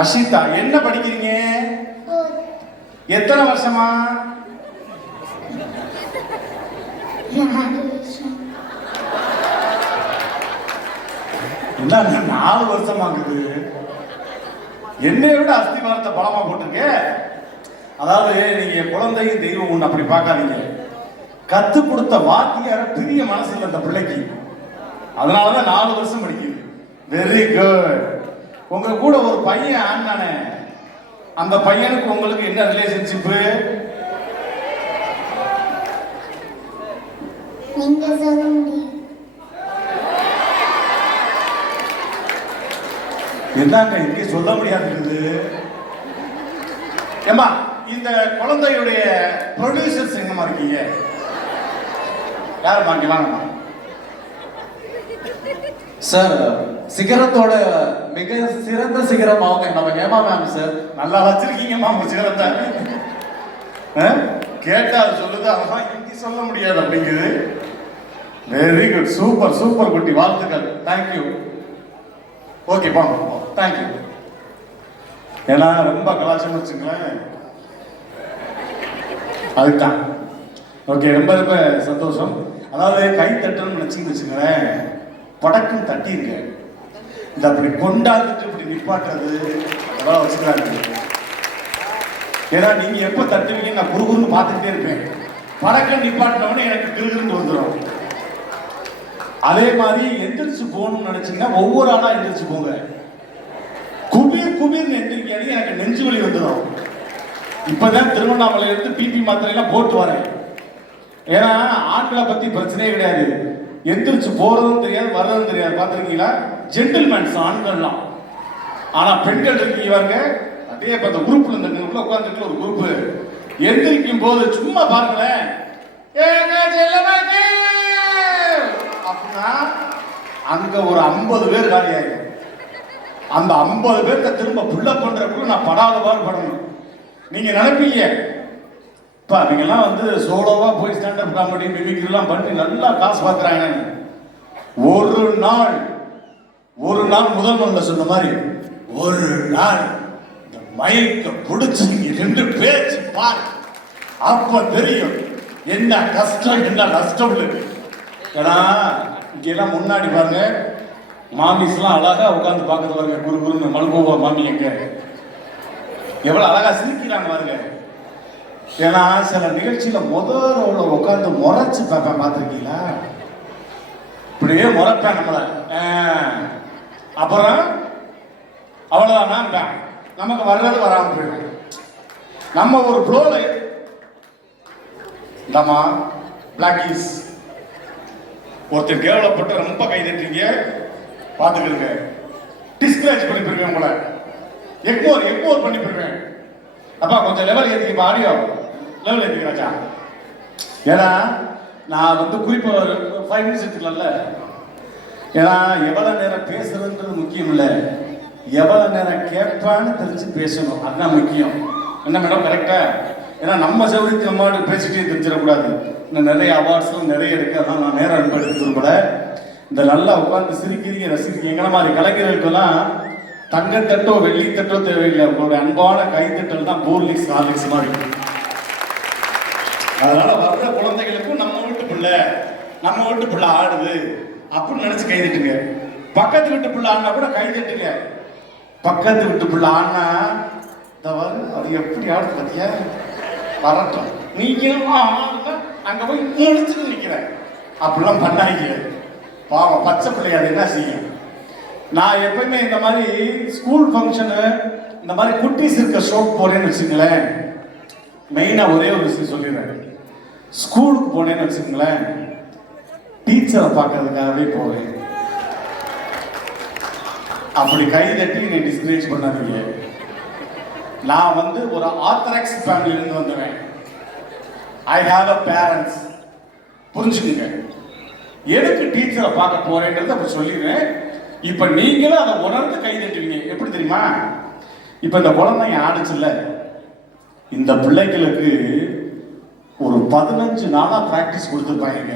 அஷிதா. என்ன படிக்கிறீங்க? எத்தனை வருஷமா? என்ன 4 வருஷமாகுது? என்னை விட அஸ்திவாரத்தை பலமா போட்டிருக்க. அதாவது நீங்க குழந்தையும் தெய்வம் ஒண்ணு அப்படி பார்க்காதீங்க. கத்து கொடுத்த வாத்தியார பெரிய மனசு இல்லை அந்த பிள்ளைக்கு, அதனாலதான் 4 வருஷம் படிக்குது. Very good. உங்க கூட ஒரு பையன் ஆனானே, அந்த பையனுக்கு உங்களுக்கு என்ன ரிலேஷன்ஷிப்பு? என்னங்க இங்கே சொல்ல முடியாது. ஏமா, இந்த குழந்தையுடைய ப்ரொடியூசர்ஸ் எங்கம்மா இருக்கீங்க? யாருமா இங்க வாங்கம்மா. சார், சிகரத்தோட மிக சிறந்த சிகரம் அவங்க நம்ம ஹேமா மேம் சார். நல்லா வச்சிருக்கீங்கம்மா உங்க சிகரத்தை. கேட்டா அது சொல்லுது, அதெல்லாம் இங்கே சொல்ல முடியாது அப்படிங்குது. Very good. சூப்பர் சூப்பர் குட்டி, வாழ்த்துக்கள். தேங்க்யூ. ஓகே போங்க, தேங்க்யூ. ஏன்னா ரொம்ப கலாச்சாரம் வச்சுங்களேன், அதுதான். ஓகே, ரொம்ப ரொம்ப சந்தோஷம். அதாவது கை தட்டணும்னு நினைச்சின்னு வச்சுங்களேன், படக்குன்னு தட்டிருக்க. இந்த அப்படி கொண்டாந்துட்டு இப்படி நிப்பாட்டுறது அதெல்லாம் வச்சுக்கிறாங்க. ஏன்னா நீங்க எப்ப தட்டுவீங்க நான் குறுகுறுன்னு பார்த்துக்கிட்டே இருப்பேன். படக்குன்னு நிப்பாட்டினவொடனே எனக்கு கிருகிருந்து வந்துடும். அதே மாதிரி எந்திரிச்சு போகணும்னு நினைச்சீங்கன்னா ஒவ்வொரு ஆளா எந்திரிச்சு போங்க. குபீர் குபீர்னு எந்திரிக்காது, எனக்கு நெஞ்சு வலி வந்துடும். இப்பதான் திருவண்ணாமலை இருந்து பிபி மாத்திரை எல்லாம் போட்டு வரேன். ஏன்னா ஆண்களை பத்தி பிரச்சனையே கிடையாது, எந்திரிச்சு போறதும் தெரியாது வர்றதும் தெரியாது. பார்த்துருக்கீங்களா? ஜென்டில்மேன்ஸ் ஆண்கள்லாம். ஆனா பெண்கள் இருக்கீங்க பாருங்க, அதே அந்த குரூப்ல இந்த உட்காந்துட்டு ஒரு குரூப் எந்திரிக்கும் போது சும்மா பாருங்களேன், அப்படின்னா அங்க ஒரு 50 பேர் காலி ஆயிடும். அந்த 50 பேர்த்த திரும்ப புல்லப் பண்றதுக்கு நான் படாத பாடுபடணும். நீங்க நினைப்பீங்க இப்ப நீங்கெல்லாம் வந்து சோலோவா போய் ஸ்டாண்டப் காமெடி மிமிக்ரி எல்லாம் பண்ணி நல்லா காசு பார்க்குறாங்க. ஒரு நாள் முதல் முதல்ல சொன்ன மாதிரி ஒரு நாள் இந்த மயக்க பிடிச்சி நீங்க 2 பேச்சு பாரு, அப்ப தெரியும் என்ன கஷ்டம் என்ன நஷ்டம். ஏன்னா இங்க எல்லாம் முன்னாடி பாருங்க, மாமிஸ் எல்லாம் அழகா உட்கார்ந்து பார்க்கறது பாருங்க. குரு குருன்னு மல்கோவா மாமி எங்க எவ்வளவு அழகா சிரிக்கிறாங்க பாருங்க. ஏன்னா சில நிகழ்ச்சியில முதல்ல உட்கார்ந்து முறைச்சு பார்ப்பேன், பார்த்துருக்கீங்களா? இப்படியே முறைப்பேன் நம்மள. அப்புறம் அவ்வளவுதான், நமக்கு வர்றது வராம போயிடும். நம்ம ஒரு ஃப்ளோல இல்லாமா பிளாக்கிஸ் ஒருத்தர் கேவலப்பட்டு ரொம்ப கை தட்டுறீங்க, பார்த்துக்கிறீங்க. டிஸ்கரேஜ் பண்ணி போயிருவேன் உங்களை, எக்மோர் பண்ணி போயிருவேன். அப்பா கொஞ்சம் லெவல் ஏற்றிக்க, ஆடியோ லெவல் ஏற்றிக்கிறாச்சா? ஏன்னா நான் வந்து குறிப்பாக ஒரு 5 minutes எடுத்துக்கலாம்ல. ஏன்னா எவ்வளவு நேரம் பேசுறதுன்றது முக்கியம் இல்லை, எவ்வளவு நேரம் கேட்பான்னு தெரிஞ்சு பேசணும், அதுதான் முக்கியம். என்ன மேடம் கரெக்டா? ஏன்னா நம்ம சௌகரியத்துக்கு நம்ம பேசிட்டே தெரிஞ்சிடக்கூடாது. இன்னும் நிறைய அவார்ட்ஸ்லாம் நிறைய இருக்கு, அதெல்லாம் நான் நேரம் அனுப்ப எடுத்து விரும்பல. இந்த நல்லா உட்கார்ந்து சிரிக்கிறீங்க ரசிக்கிறீங்க. எங்களை மாதிரி கலைஞர்களுக்கெல்லாம் தங்கத்தட்டோ வெள்ளித்தட்டோ தேவையில்லை, உங்களுடைய அன்பான கைத்தட்டல் தான் போர்லிக்ஸ் ஹார்லிக்ஸ் மாதிரி. அதனால வர்ற குழந்தைகளுக்கும் நம்ம வீட்டு பிள்ளை ஆடுது அப்படின்னு நினைச்சு கைதட்டுங்க. பக்கத்து வீட்டு பிள்ளை ஆடினா கூட கைதட்டுங்க. பக்கத்து வீட்டு பிள்ளை ஆடினா தவறு அது எப்படி ஆடுது பத்தியா வரட்டும் நீங்களும் அங்கே போய் முடிச்சுட்டு நிற்கிறேன் அப்படிலாம் பண்ணாங்க பாவம் பச்சை பிள்ளை அது என்ன செய்யும். நான் எப்பயுமே இந்த மாதிரி ஸ்கூல் ஃபங்க்ஷனு இந்த மாதிரி குட்டீஸ் இருக்க ஷோக்கு போறேன்னு வச்சுங்களேன், மெயினாக ஒரே ஒரு விஷயம் சொல்லிடுறேன். ஸ்கூலுக்கு போனேன்னு வச்சுங்களேன், டீச்சரை பார்க்கறதுக்காகவே போவேன். அப்படி கை தட்டி நீ டிஸ்கரேஜ் பண்ணாதீங்க. நான் வந்து ஒரு ஆர்த்தடாக்ஸ் ஃபேமிலியிலேருந்து வந்துடுவேன். ஐ ஹாவ் அ பேரண்ட்ஸ், புரிஞ்சுக்குங்க. எதுக்கு டீச்சரை பார்க்க போறேங்கிறத அப்படி சொல்லிடுவேன். இப்போ நீங்களும் அதை உணர்ந்து கை தட்டுவீங்க. எப்படி தெரியுமா, இப்போ இந்த குழந்தைங்க ஆடிச்சுல்ல, இந்த பிள்ளைகளுக்கு ஒரு 15 நாளாக ப்ராக்டிஸ் கொடுத்துருப்பாங்க.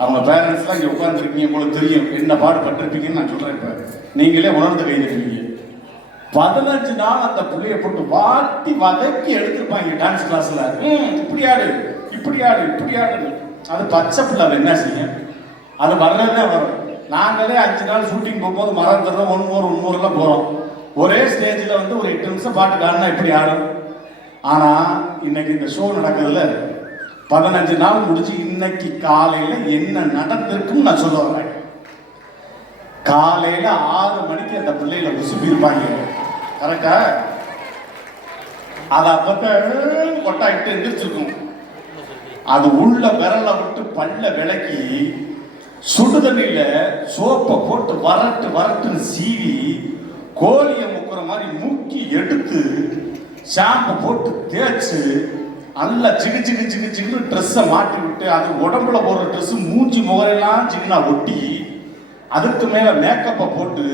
அவங்க பேரண்ட்ஸ்லாம் இங்கே உட்காந்துருக்கீங்க, உங்களுக்கு தெரியும் என்ன பாடுபட்டிருப்பீங்கன்னு நான் சொல்கிறேன். இப்போ நீங்களே உணர்ந்து கை தட்டுவீங்க. 15 நாள் அந்த பிள்ளைய போட்டு வாட்டி வதக்கி எடுத்துருப்பாங்க டான்ஸ் கிளாஸில். இப்படி ஆடு, இப்படி ஆடு, இப்படி ஆடு. அது பச்சை பிள்ளை அது என்ன செய்யும், அது வர்றதுதான் வரும். நாங்களே 5 நாள் ஷூட்டிங் போகும்போது மறந்துடுறோம், ஒன்மூரெல்லாம் போகிறோம். ஒரே ஸ்டேஜில் வந்து ஒரு 8 நிமிஷம் பாட்டு காணுனா எப்படி ஆடும். ஆனால் இன்னைக்கு இந்த ஷோ நடக்குதுல, 15 நாள் முடிச்சு இன்னைக்கு காலையில் என்ன நடந்திருக்குன்னு நான் சொல்ல வரேன். காலையில் 6 மணிக்கு அந்த பிள்ளைகளை உசுப்பிருப்பாங்க, கரெக்டா? அதை அப்போ கொட்டாயிட்டு எந்திரிச்சிருக்கும். அது உள்ள விரலை விட்டு பல்ல விளக்கி சுடுதண்ணியில சோப்பை போட்டு வரட்டு வரட்டுன்னு சீவி கோழியை முக்குற மாதிரி முக்கி எடுத்து ஷாம்பு போட்டு தேய்ச்சு நல்லா சிகு சிகு சிகு சிகுன்னு ட்ரெஸ்ஸை மாட்டி விட்டு, அது உடம்புல போடுற ட்ரெஸ்ஸு மூஞ்சி முகரெல்லாம் சிகுனா ஒட்டி, அதுக்கு மேல மேக்கப்பை போட்டு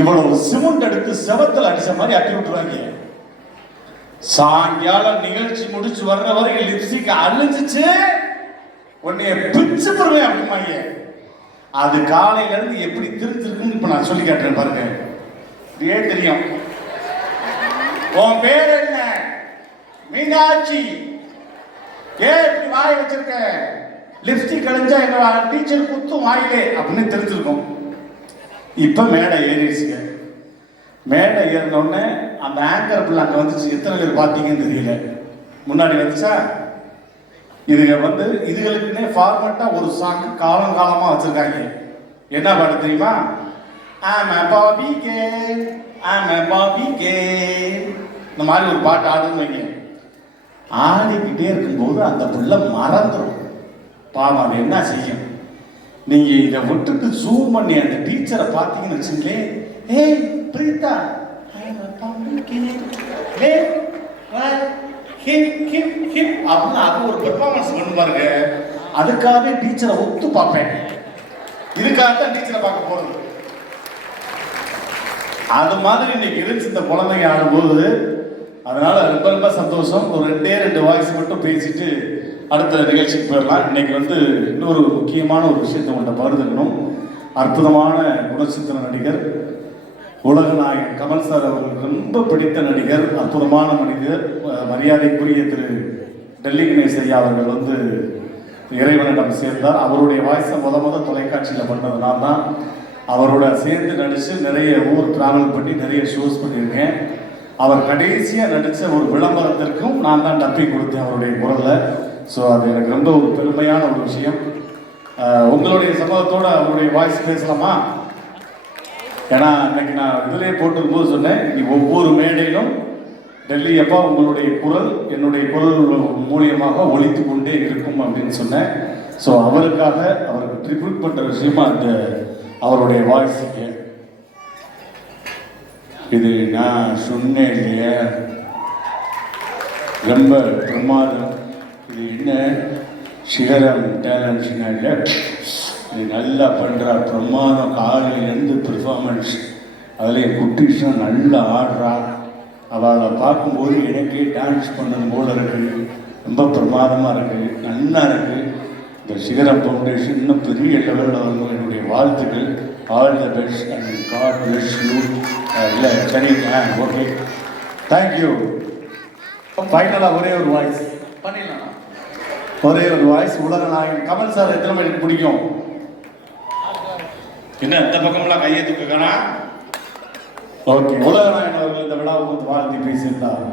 இவ்வளவு சிமெண்ட் எடுத்து செவத்தில் அடிச்ச மாதிரி அட்டி விட்டுருவாங்க. சாயங்காலம் நிகழ்ச்சி முடிச்சு வர்ற வரைக்கும் லிப்ஸ்டிக் அழிஞ்சிச்சு உன்னைய பிச்சு போடுவேன் அப்படிமாங்க. அது காலையில இருந்து எப்படி திருத்திருக்குன்னு இப்ப நான் சொல்லி காட்டுறேன் பாருங்க. இதே தெரியும். உன் பேர் என்ன? மீனாட்சி. ஏன் இப்படி வாய் வச்சிருக்க? லிப்ஸ்டிக் அழிஞ்சா என்ன டீச்சர் குத்தும் வாயிலே அப்படின்னு தெரிஞ்சிருக்கும். இப்ப மேடை ஏறிடுச்சுங்க. மேடை ஏறினோடனே அந்த ஆங்கர் பிள்ளை அங்கே வந்துச்சு. எத்தனை பேர் பார்த்தீங்கன்னு தெரியல, முன்னாடி வந்துச்சா. இதுங்க வந்து இதுகளுக்குன்னே ஃபார்மேட்டாக ஒரு சாங்கு காலங்காலமாக வச்சுருக்காங்க. என்ன பாட்டு தெரியுமா? ஆமா பாபி கே, ஆமா பாபி கே, இந்த மாதிரி ஒரு பாட்டு ஆடுன்னு வைங்க. ஆடிக்கிட்டே இருக்கும்போது அந்த பிள்ளை மறந்துடும். பாவம் அது என்ன செய்யும்? நீங்கள் இதை விட்டுட்டு ஜூம் பண்ணி அந்த டீச்சரை பார்த்தீங்கன்னு வச்சுங்களேன், ஏய் பிரீதா அப்படின்னு அது ஒரு பெர்ஃபார்மன்ஸ் பண்ணு பாருங்க. அதுக்காகவே டீச்சரை ஒத்து பார்ப்பேன். இதுக்காகத்தான் டீச்சரை பார்க்க போறது. அது மாதிரி இன்னைக்கு இருந்துச்சு இந்த குழந்தைங்க ஆடும்போது. அதனால ரொம்ப ரொம்ப சந்தோஷம். ஒரு 2 வாய்ஸ் மட்டும் பேசிட்டு அடுத்த நிகழ்ச்சிக்கு போயிடலாம். இன்னைக்கு வந்து இன்னொரு முக்கியமான ஒரு விஷயத்தை உங்கள்கிட்ட பகிர்ந்துக்கணும். அற்புதமான குணச்சித்திர நடிகர், உலகநாயகன் கமல் சார் அவர்கள் ரொம்ப பிடித்த நடிகர், அற்புதமான மனிதர், மரியாதைக்குரிய திரு டெல்லி கணேஷ் ஐயா அவர்கள் வந்து இறைவனிடம் சேர்ந்தார். அவருடைய வாய்ஸை முத தொலைக்காட்சியில் பண்ணதுனால தான் அவரோட சேர்ந்து நடித்து நிறைய ஊர் டிராவல் பண்ணி நிறைய ஷோஸ் பண்ணியிருக்கேன். அவர் கடைசியாக நடித்த ஒரு விளம்பரத்திற்கும் நான் தான் டப்பிங் கொடுத்தேன் அவருடைய குரலில். ஸோ அது எனக்கு ரொம்ப ஒரு பெருமையான ஒரு விஷயம். உங்களுடைய சம்பவத்தோடு அவருடைய வாய்ஸ் பேசலாமா? ஏன்னா இன்னைக்கு நான் இதிலே போட்டிருக்கும்போது சொன்னேன், நீ ஒவ்வொரு மேடையிலும் டெல்லி அப்பா உங்களுடைய குரல் என்னுடைய குரல் மூலியமாக ஒலித்து கொண்டே இருக்கும் அப்படின்னு சொன்னேன். ஸோ அவருக்காக அவருக்கு ட்ரிபியூட் பண்ணுற விஷயமா அந்த அவருடைய வாய்ஸுக்கு இது நான் சொன்னேன் இல்லையா, ரொம்ப பிரமாதம். இது என்ன சிகரம் டேலண்ட்ஸ்னால இது நல்லா பண்ணுறா, பிரமாதம். காலையிலேருந்து பெர்ஃபார்மன்ஸ், அதில் என் குட்டீஸும் நல்லா ஆடுறா. அவளை பார்க்கும்போது எனக்கே டான்ஸ் பண்ணது போல இருக்குது. ரொம்ப பிரமாதமாக இருக்குது, நல்லா இருக்குது. இந்த சிகரம் ஃபவுண்டேஷன் இன்னும் பெரிய லெவலில் வரணும். என்னுடைய வாழ்த்துக்கள். All the best and god bless you. இல்லை சரிங்க, ஓகே, தேங்க்யூ. ஃபைனலாக ஒரே ஒரு வாய்ஸ் பண்ணிடலாம். ஒரே ஒரு வாய்ஸ். உலகநாயகன் கமல் சார் எத்தனை பேருக்கு பிடிக்கும்? என்ன இந்த பக்கம்லாம் கையை தூக்குக்கணா? ஓகே, உலகநாயகன் அவர்கள் இந்த விழாவுக்கு வந்து வாழ்த்தி பேசியிருந்தார்.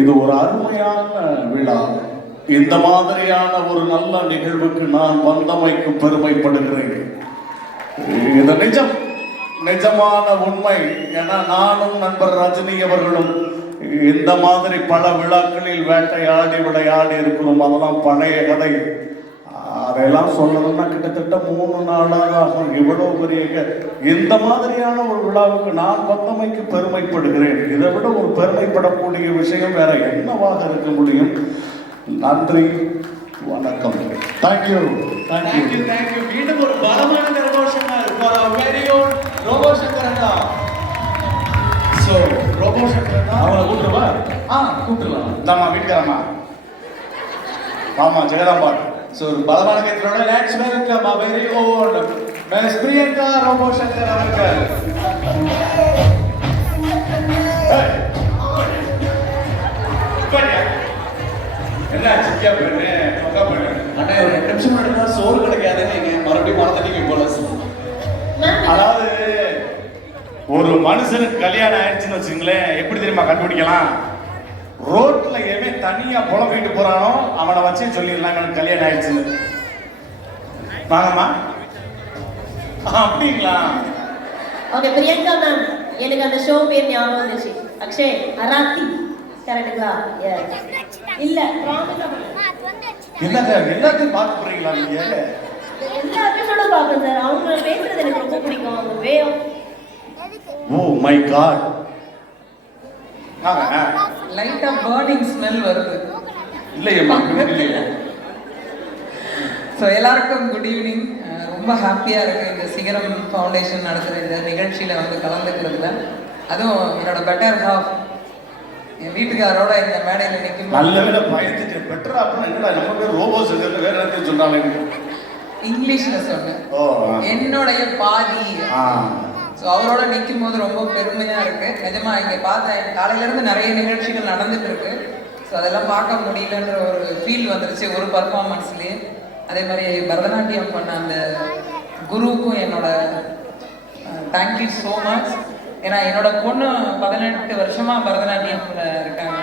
இது ஒரு அருமையான விழா. இந்த மாதிரியான ஒரு நல்ல நிகழ்வுக்கு நான் வந்தமைக்கு பெருமைப்படுகிறேன். இது நிஜமான உண்மை. ஏன்னா நானும் நண்பர் ரஜினி அவர்களும் இந்த மாதிரி பல விழாக்களில் வேட்டையாடி விளையாடி இருக்கிறோம். அதெல்லாம் பழைய கதை. அதெல்லாம் சொல்லணும்னா கிட்டத்தட்ட 3 நாளாக ஆகும். இவ்வளவு பெரிய இந்த மாதிரியான ஒரு விழாவுக்கு நான் வந்தமைக்கு பெருமைப்படுகிறேன். இதை விட ஒரு பெருமைப்படக்கூடிய விஷயம் வேற என்னவாக இருக்க முடியும்? நன்றி, வணக்கம். தேங்க்யூ. மீண்டும் ஒரு பலமான கரகோஷங்கள் for our very own Robo Shankar அண்ணா. So ரோபோ சங்கர் அவனை கூப்பிடுவா? கூப்பிடலாம். நம்ம வீட்டுக்காரம்மா ஆமா ஜெகதாம்பாள். ஸோ பலமான கைத்தோட let's welcome our very own miss Priyanka robot Shankar அவர்கள். என்ன சிக்கியா பண்ணு பக்கா பண்ணு. அண்ணா ஒரு 2 நிமிஷம் முன்னாடி சோறு கிடைக்காது, நீங்க மறுபடியும் மறந்துட்டீங்க போல. அதாவது ஒரு மனுஷனுக்கு கல்யாணம் ஆயிடுச்சுன்னு வச்சுங்களேன், எப்படி தெரியுமா கண்டுபிடிக்கலாம்? ரோட்ல எவன் தனியா புலம்பிட்டு போறானோ அவனை வச்சு சொல்லிடலாம் எனக்கு கல்யாணம் ஆயிடுச்சுன்னு. வாங்கம்மா. அப்படிங்களா? ஓகே பிரியங்கா மேம், எனக்கு அந்த ஷோ பேர் ஞாபகம் வந்துச்சு. அக்ஷய் அராத்தி கரெக்டுங்களா? இல்ல என்னங்க எல்லாத்தையும் பார்க்க போறீங்களா நீங்க? எல்லா எபிசோடும் பார்ப்பேன் சார். அவங்க பேசுறது எனக்கு ரொம்ப பிடிக்கும். அவங்க வே ஓ மை காட். லைட்டா பர்னிங் ஸ்மெல் வருது. இல்லையம்மா இல்லையா? ஸோ எல்லாருக்கும் குட் ஈவினிங். ரொம்ப ஹாப்பியாக இருக்குது இந்த சிகரம் ஃபவுண்டேஷன் நடத்துகிற இந்த நிகழ்ச்சியில் வந்து கலந்துக்கிறதுல. அதுவும் என்னோட பெட்டர் ஹாஃப் என் வீட்டுக்காரோட இந்த மேடையில் நிற்கும். நல்ல வேலை பயந்துட்டு பெட்டர் அப்படின்னு என்னடா நம்ம பேர் ரோபோஸ் வேற என்னத்தையும் சொன்னாலே இங்கிலீஷில் சொன்னேன். என்னுடைய பாதி. ஸோ அவரோட நிற்கும் போது ரொம்ப பெருமையாக இருக்குது. நிஜமாக இங்கே பார்த்தேன் காலையிலேருந்து நிறைய நிகழ்ச்சிகள் நடந்துட்டு இருக்கு. ஸோ அதெல்லாம் பார்க்க முடியலன்ற ஒரு ஃபீல் வந்துருச்சு ஒரு பர்ஃபார்மன்ஸ்லேயே. அதே மாதிரி பரதநாட்டியம் பண்ண அந்த குருவுக்கும் என்னோட தேங்க்யூ ஸோ மச். ஏன்னா என்னோட பொண்ணு 18 வருஷமா பரதநாட்டியம்ல இருக்காங்க.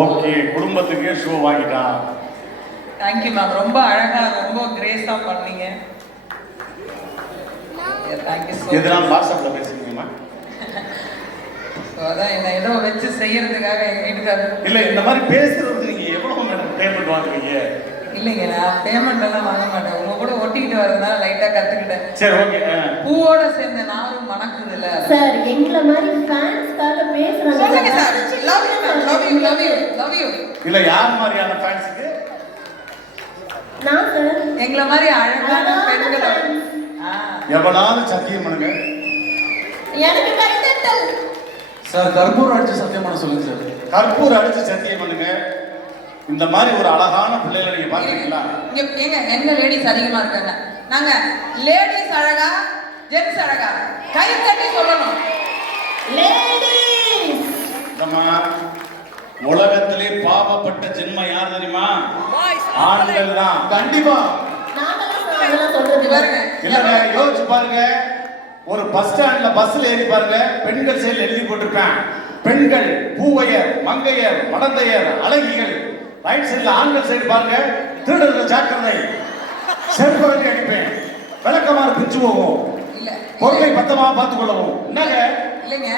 ஓகே, குடும்பத்துக்கே ஷோ வாங்கிட்டா. தேங்க்யூ மேம், ரொம்ப அழகா ரொம்ப கிரேஸா பண்ணீங்க. Thank you so much. எதனால வாட்ஸ்அப்ல பேசுறீங்கம்மா? ஸோ அதான் என்ன ஏதோ வச்சு செய்யறதுக்காக எங்கள் வீட்டுக்காரர். இல்லை இந்த மாதிரி பேசுறதுக்கு நீங்கள் எவ்வளோ மேடம் பேமெண்ட் வாங்குவீங்க? இல்லைங்க, நான் பேமெண்ட் எல்லாம் வாங்க மாட்டேன். உங்க கூட ஒட்டிக்கிட்டு வரதுனால லைட்டா கத்துக்கிட்டேன். சரி ஓகே. பூவோட சேர்ந்த நாரும் மணக்குது இல்ல சார்? எங்கள மாதிரி ஃபேன்ஸ்காக பேசுறாங்க. சொல்லுங்க sir. Love you ma'am, love you love you love you. இல்ல யார் மாதிரியான ஃபேன்ஸ்க்கு? நான் சார் எங்கள மாதிரி அழகான பெண்கள். எவனாவது சத்தியம் பண்ணுங்க. எனக்கு கைதட்டல். சார் கற்பூரம் அடிச்சு சத்தியம் பண்ண சொல்லுங்க சார். கற்பூரம் அடிச்சு சத்தியம் பண்ணுங்க. இந்த மாதிரி ஒரு அழகான பிள்ளைகளை நீங்க பாத்தீங்களா? இங்க ஏங்க எங்க லேடிஸ் அதிகமா இருக்காங்க. நாங்க லேடிஸ் அழகா ஜென்ஸ் அழகா கை தட்டி சொல்லணும். லேடிஸ் அம்மா, உலகத்திலே பாவப்பட்ட ஜென்மம் யார் தெரியுமா? ஆண்கள் தான். கண்டிப்பா. நாங்கலாம் சொல்றது பாருங்க. இல்லங்க யோசிச்சு பாருங்க. ஒரு பஸ் ஸ்டாண்ட்ல பஸ்ல ஏறி பாருங்க, பெண்கள் சைடுல எழுதி போட்டிருப்பேன் பெண்கள் பூவையர் மங்கையர் மடந்தையர் அழகிகள். ரைட் சைடுல ஆண்கள் சைடு பாருங்க, திருடர்கள் ஜாக்கிரதை, செருப்படி அடிப்பேன், விளக்கமாறு பிரிச்சு போகும், பொருளை பத்தமா பார்த்து கொள்ளவும். என்னங்க இல்லைங்க,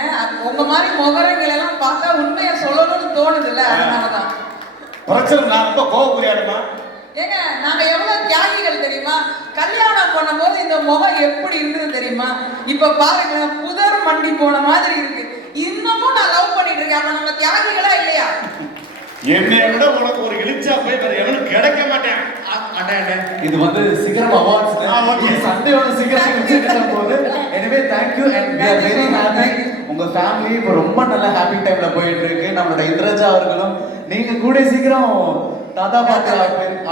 உங்க மாதிரி முகரங்கள் எல்லாம் பார்த்தா உண்மையை சொல்லணும்னு தோணுது இல்ல, அதனாலதான் பிரச்சனை. நான் ரொம்ப கோவப்படியாடுமா? ஏங்க நாங்க எவ்வளவு தியாகிகள் தெரியுமா? கல்யாணம் பண்ணும்போது இந்த முகம் எப்படி இருந்தது தெரியுமா? இப்ப பாருங்க புதர் மண்டி போன மாதிரி இருக்கு. இன்னமும் நான் லவ் பண்ணிட்டு இருக்கேன். அப்ப நம்ம தியாகிகளா இல்லையா? என்னை விட உனக்கு ஒரு இழிச்சா போய் வேற எவனும் கிடைக்க மாட்டேன். இது வந்து சிகரம் அவார்ட்ஸ். சண்டேவோட சிகரம் போது. எனவே thank you and we are very happy. உங்க ஃபேமிலி இப்போ ரொம்ப நல்ல ஹாப்பி டைம்ல போயிட்டு இருக்கு. நம்மளோட இந்திரஜா அவர்களும் நீங்க கூட சீக்கிரம் தாத்தா பாட்டி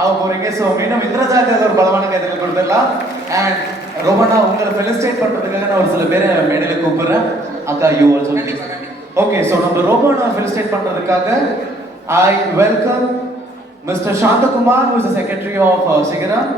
ஆக போறீங்க. ஸோ மீண்டும் இந்திரஜாக்கு ஒரு பலமான கைதுகள் கொடுத்துடலாம். அண்ட் ரொம்பனா உங்களை ஃபெலிசிட்டேட் பண்றதுக்காக நான் ஒரு சில பேரை மேடையில கூப்பிடுறேன். அக்கா யூ ஆல்சோ. ஓகே, ஸோ நம்ம ரொம்பனா ஃபெலிசிட்டேட் பண்றதுக்காக I welcome Mr. Shantakumar, who is the secretary of Sigaram.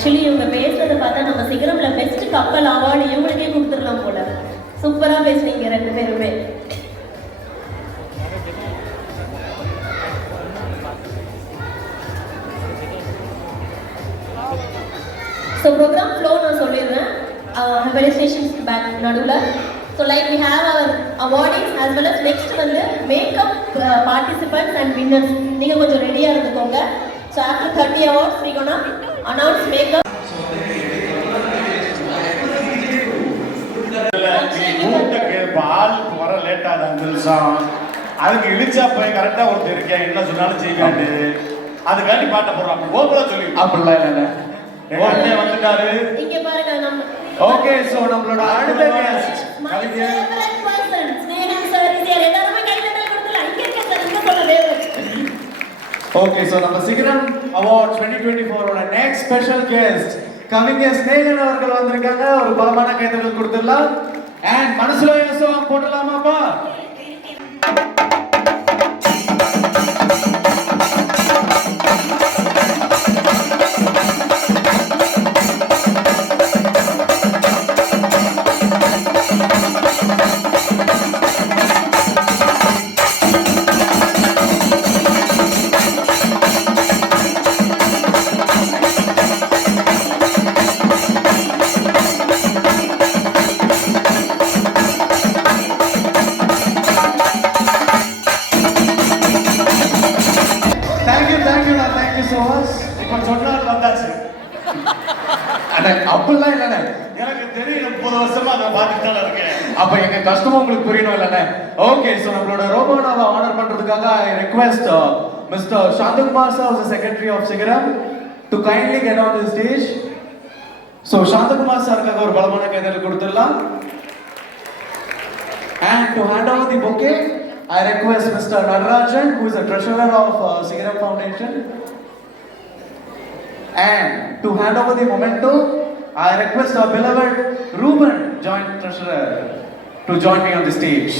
Actually இவங்க பேசுறதை பார்த்தா நம்ம சிகரம்ல பெஸ்ட் கப்பல் அவார்டு இவங்களுக்கே கொடுத்துடலாம் போல. சூப்பரா பேசுனீங்க ரெண்டு பேருமே. ஸோ ப்ரோக்ராம் ஃப்ளோ நான் சொல்லிடுறேன். ஃபெலிசிட்டேஷன்ஸ் பேக் நடுவில். So like we have our awardings as well as next வந்து மேக்கப் பார்ட்டிசிபென்ட்ஸ் அண்ட் வின்னர்ஸ். நீங்கள் கொஞ்சம் ரெடியாக இருந்துக்கோங்க. So after 30 awards we gonna announce makeup. ஆளுக்கு வர லேட் ஆகுது 5 நிமிஷம். அதுக்கு இழிச்சா போய் கரெக்டா ஒருத்தர் இருக்கேன் என்ன சொன்னாலும் செய்வாண்டு அதுக்காண்டி பாட்ட போடுறாங்க. ஓப்பனா சொல்லி அப்படிலாம் இல்லைண்ணே. ஓகே வந்துட்டாரு. இங்க பாருங்க நம்ம. ஓகே சோ நம்மளோட அடுத்த கெஸ்ட் ஓகே சோ நம்ம சிகரம் அவார்ட் 2024 ஓட next special guest coming Snehan அவர்கள் வந்திருக்காங்க. ஒரு பலமான கைதட்டல் கொடுத்துடலாம். அண்ட் மனசுல என்ன சாங் போடலாமாப்பா? அப்படிலாம் இல்லைண்ணே. எனக்கு தெரியும் 30 வருஷமா அதை பார்த்துட்டு தான் இருக்கேன். அப்ப எங்க கஷ்டமும் உங்களுக்கு புரியணும் இல்லைண்ணே. ஓகே சோ நம்மளோட ரோபோனாவை ஆனர் பண்றதுக்காக I request mister Santhakumar sir as the secretary of Sigaram to kindly get on the stage. So Santhakumar சாருக்காக ஒரு பலமான கைதட்டல் கொடுத்துடலாம். And to hand over the bouquet I request Mr. Nadarajan who is the treasurer of Sigaram Foundation. And to hand over the memento, I request our beloved Ruben, joint treasurer, to join me on the stage.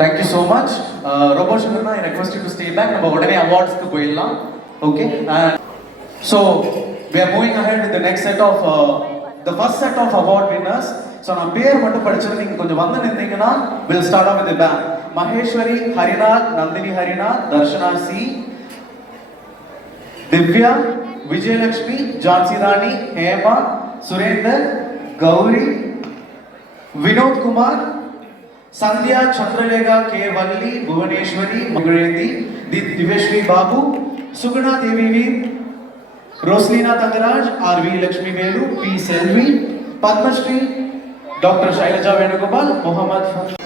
Thank you so much. Robo Sugarna, I request you to stay back. Number one awards to Goyilla. Okay. So we are moving ahead with the next set of the first set of award winners. So நான் பேர் மட்டும் படிச்சது நீங்க கொஞ்சம் வந்து நின்னீங்கன்னா we'll start off with the band. Maheshwari Harinath, Nandini Harinath, Darshana C, Divya, Vijayalakshmi, Jhansi Rani, Hema, Surender, Gauri, Vinod Kumar, Sandhya, Chandralega, K. Valli, Bhuvaneshwari, Mugreti, Diveshri Babu, Sugana Devi V, Roslina Tangaraj, R.V. Lakshmi Velu, P. Selvi, Padma Shri, Dr. Shailaja Venugopal, Muhammad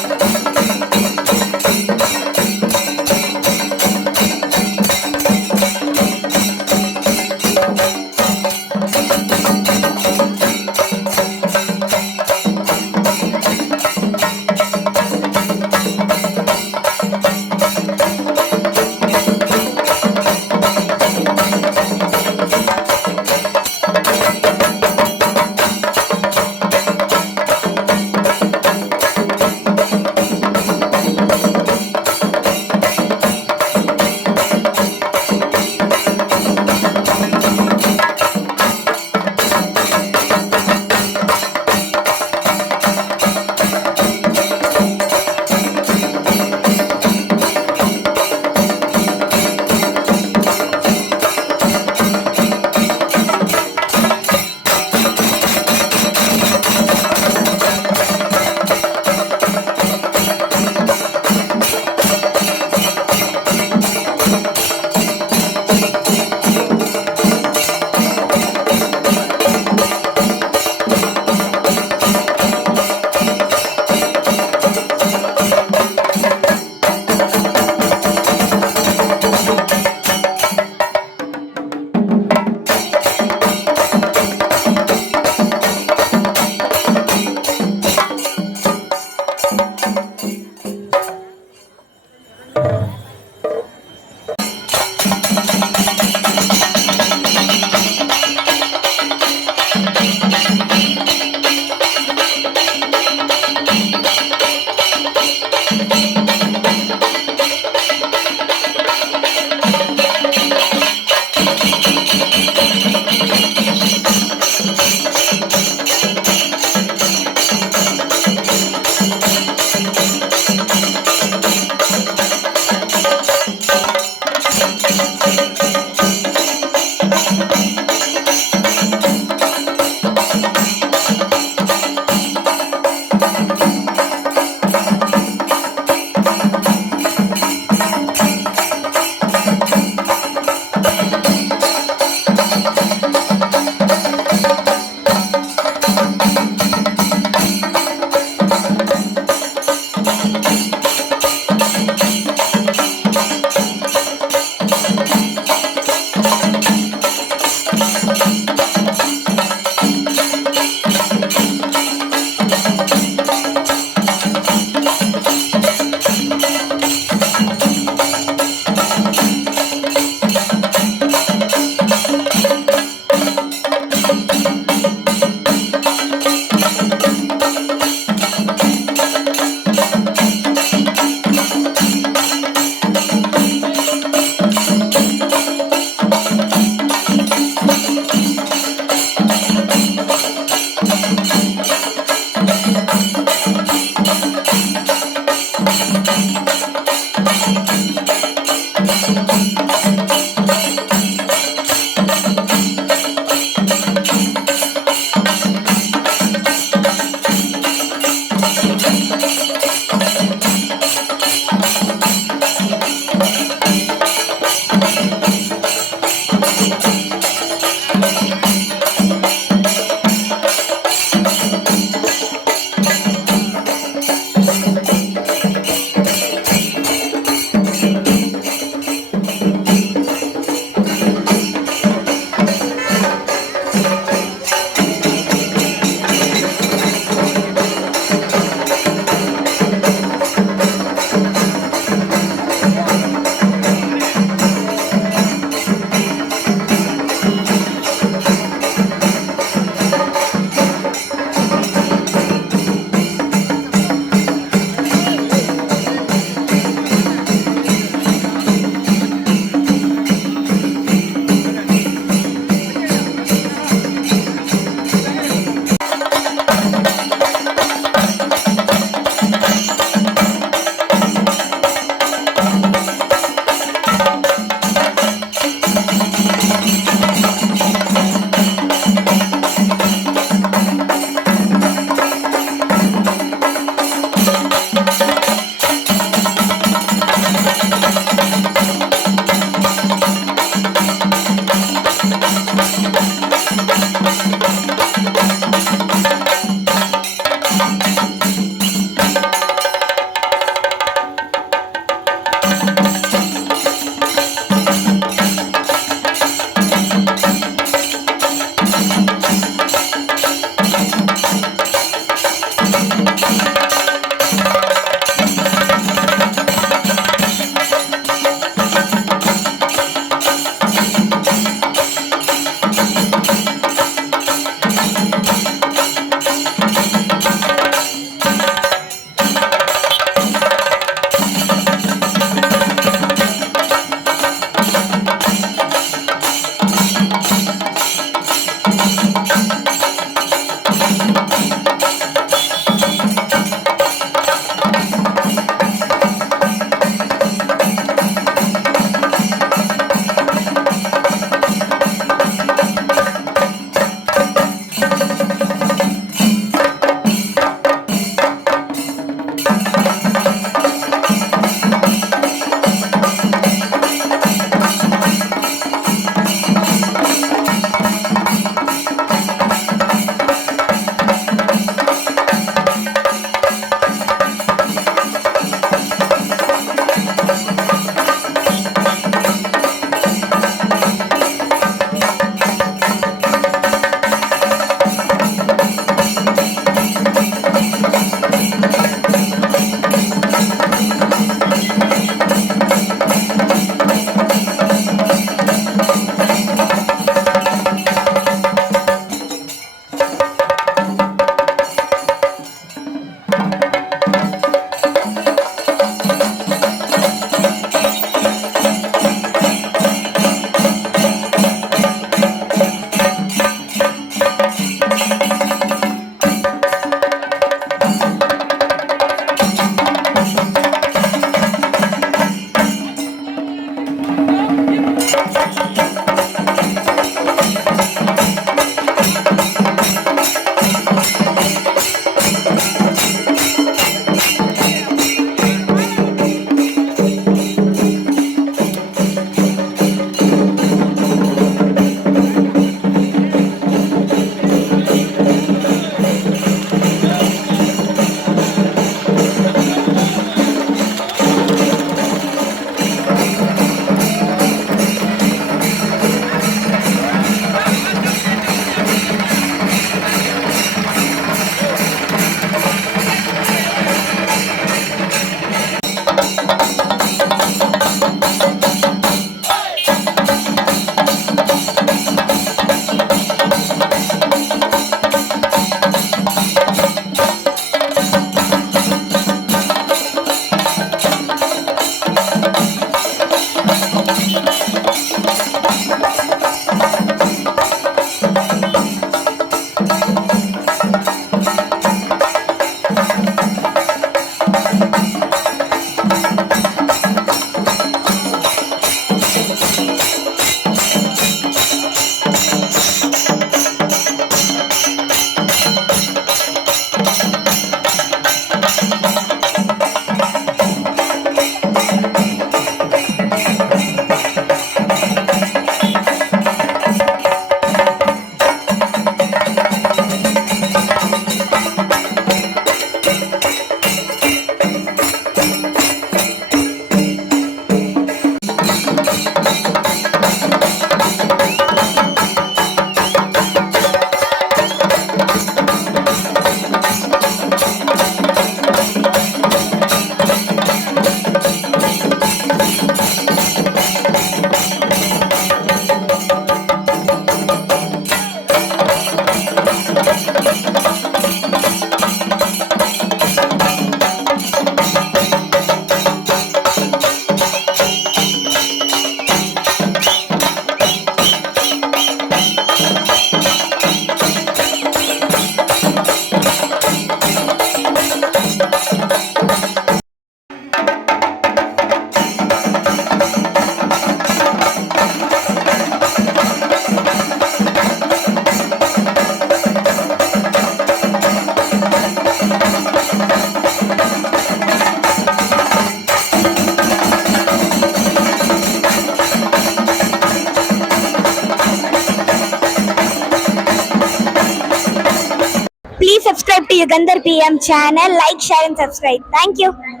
subscribe to Yugandhar PM channel. Like, share and subscribe. Thank you.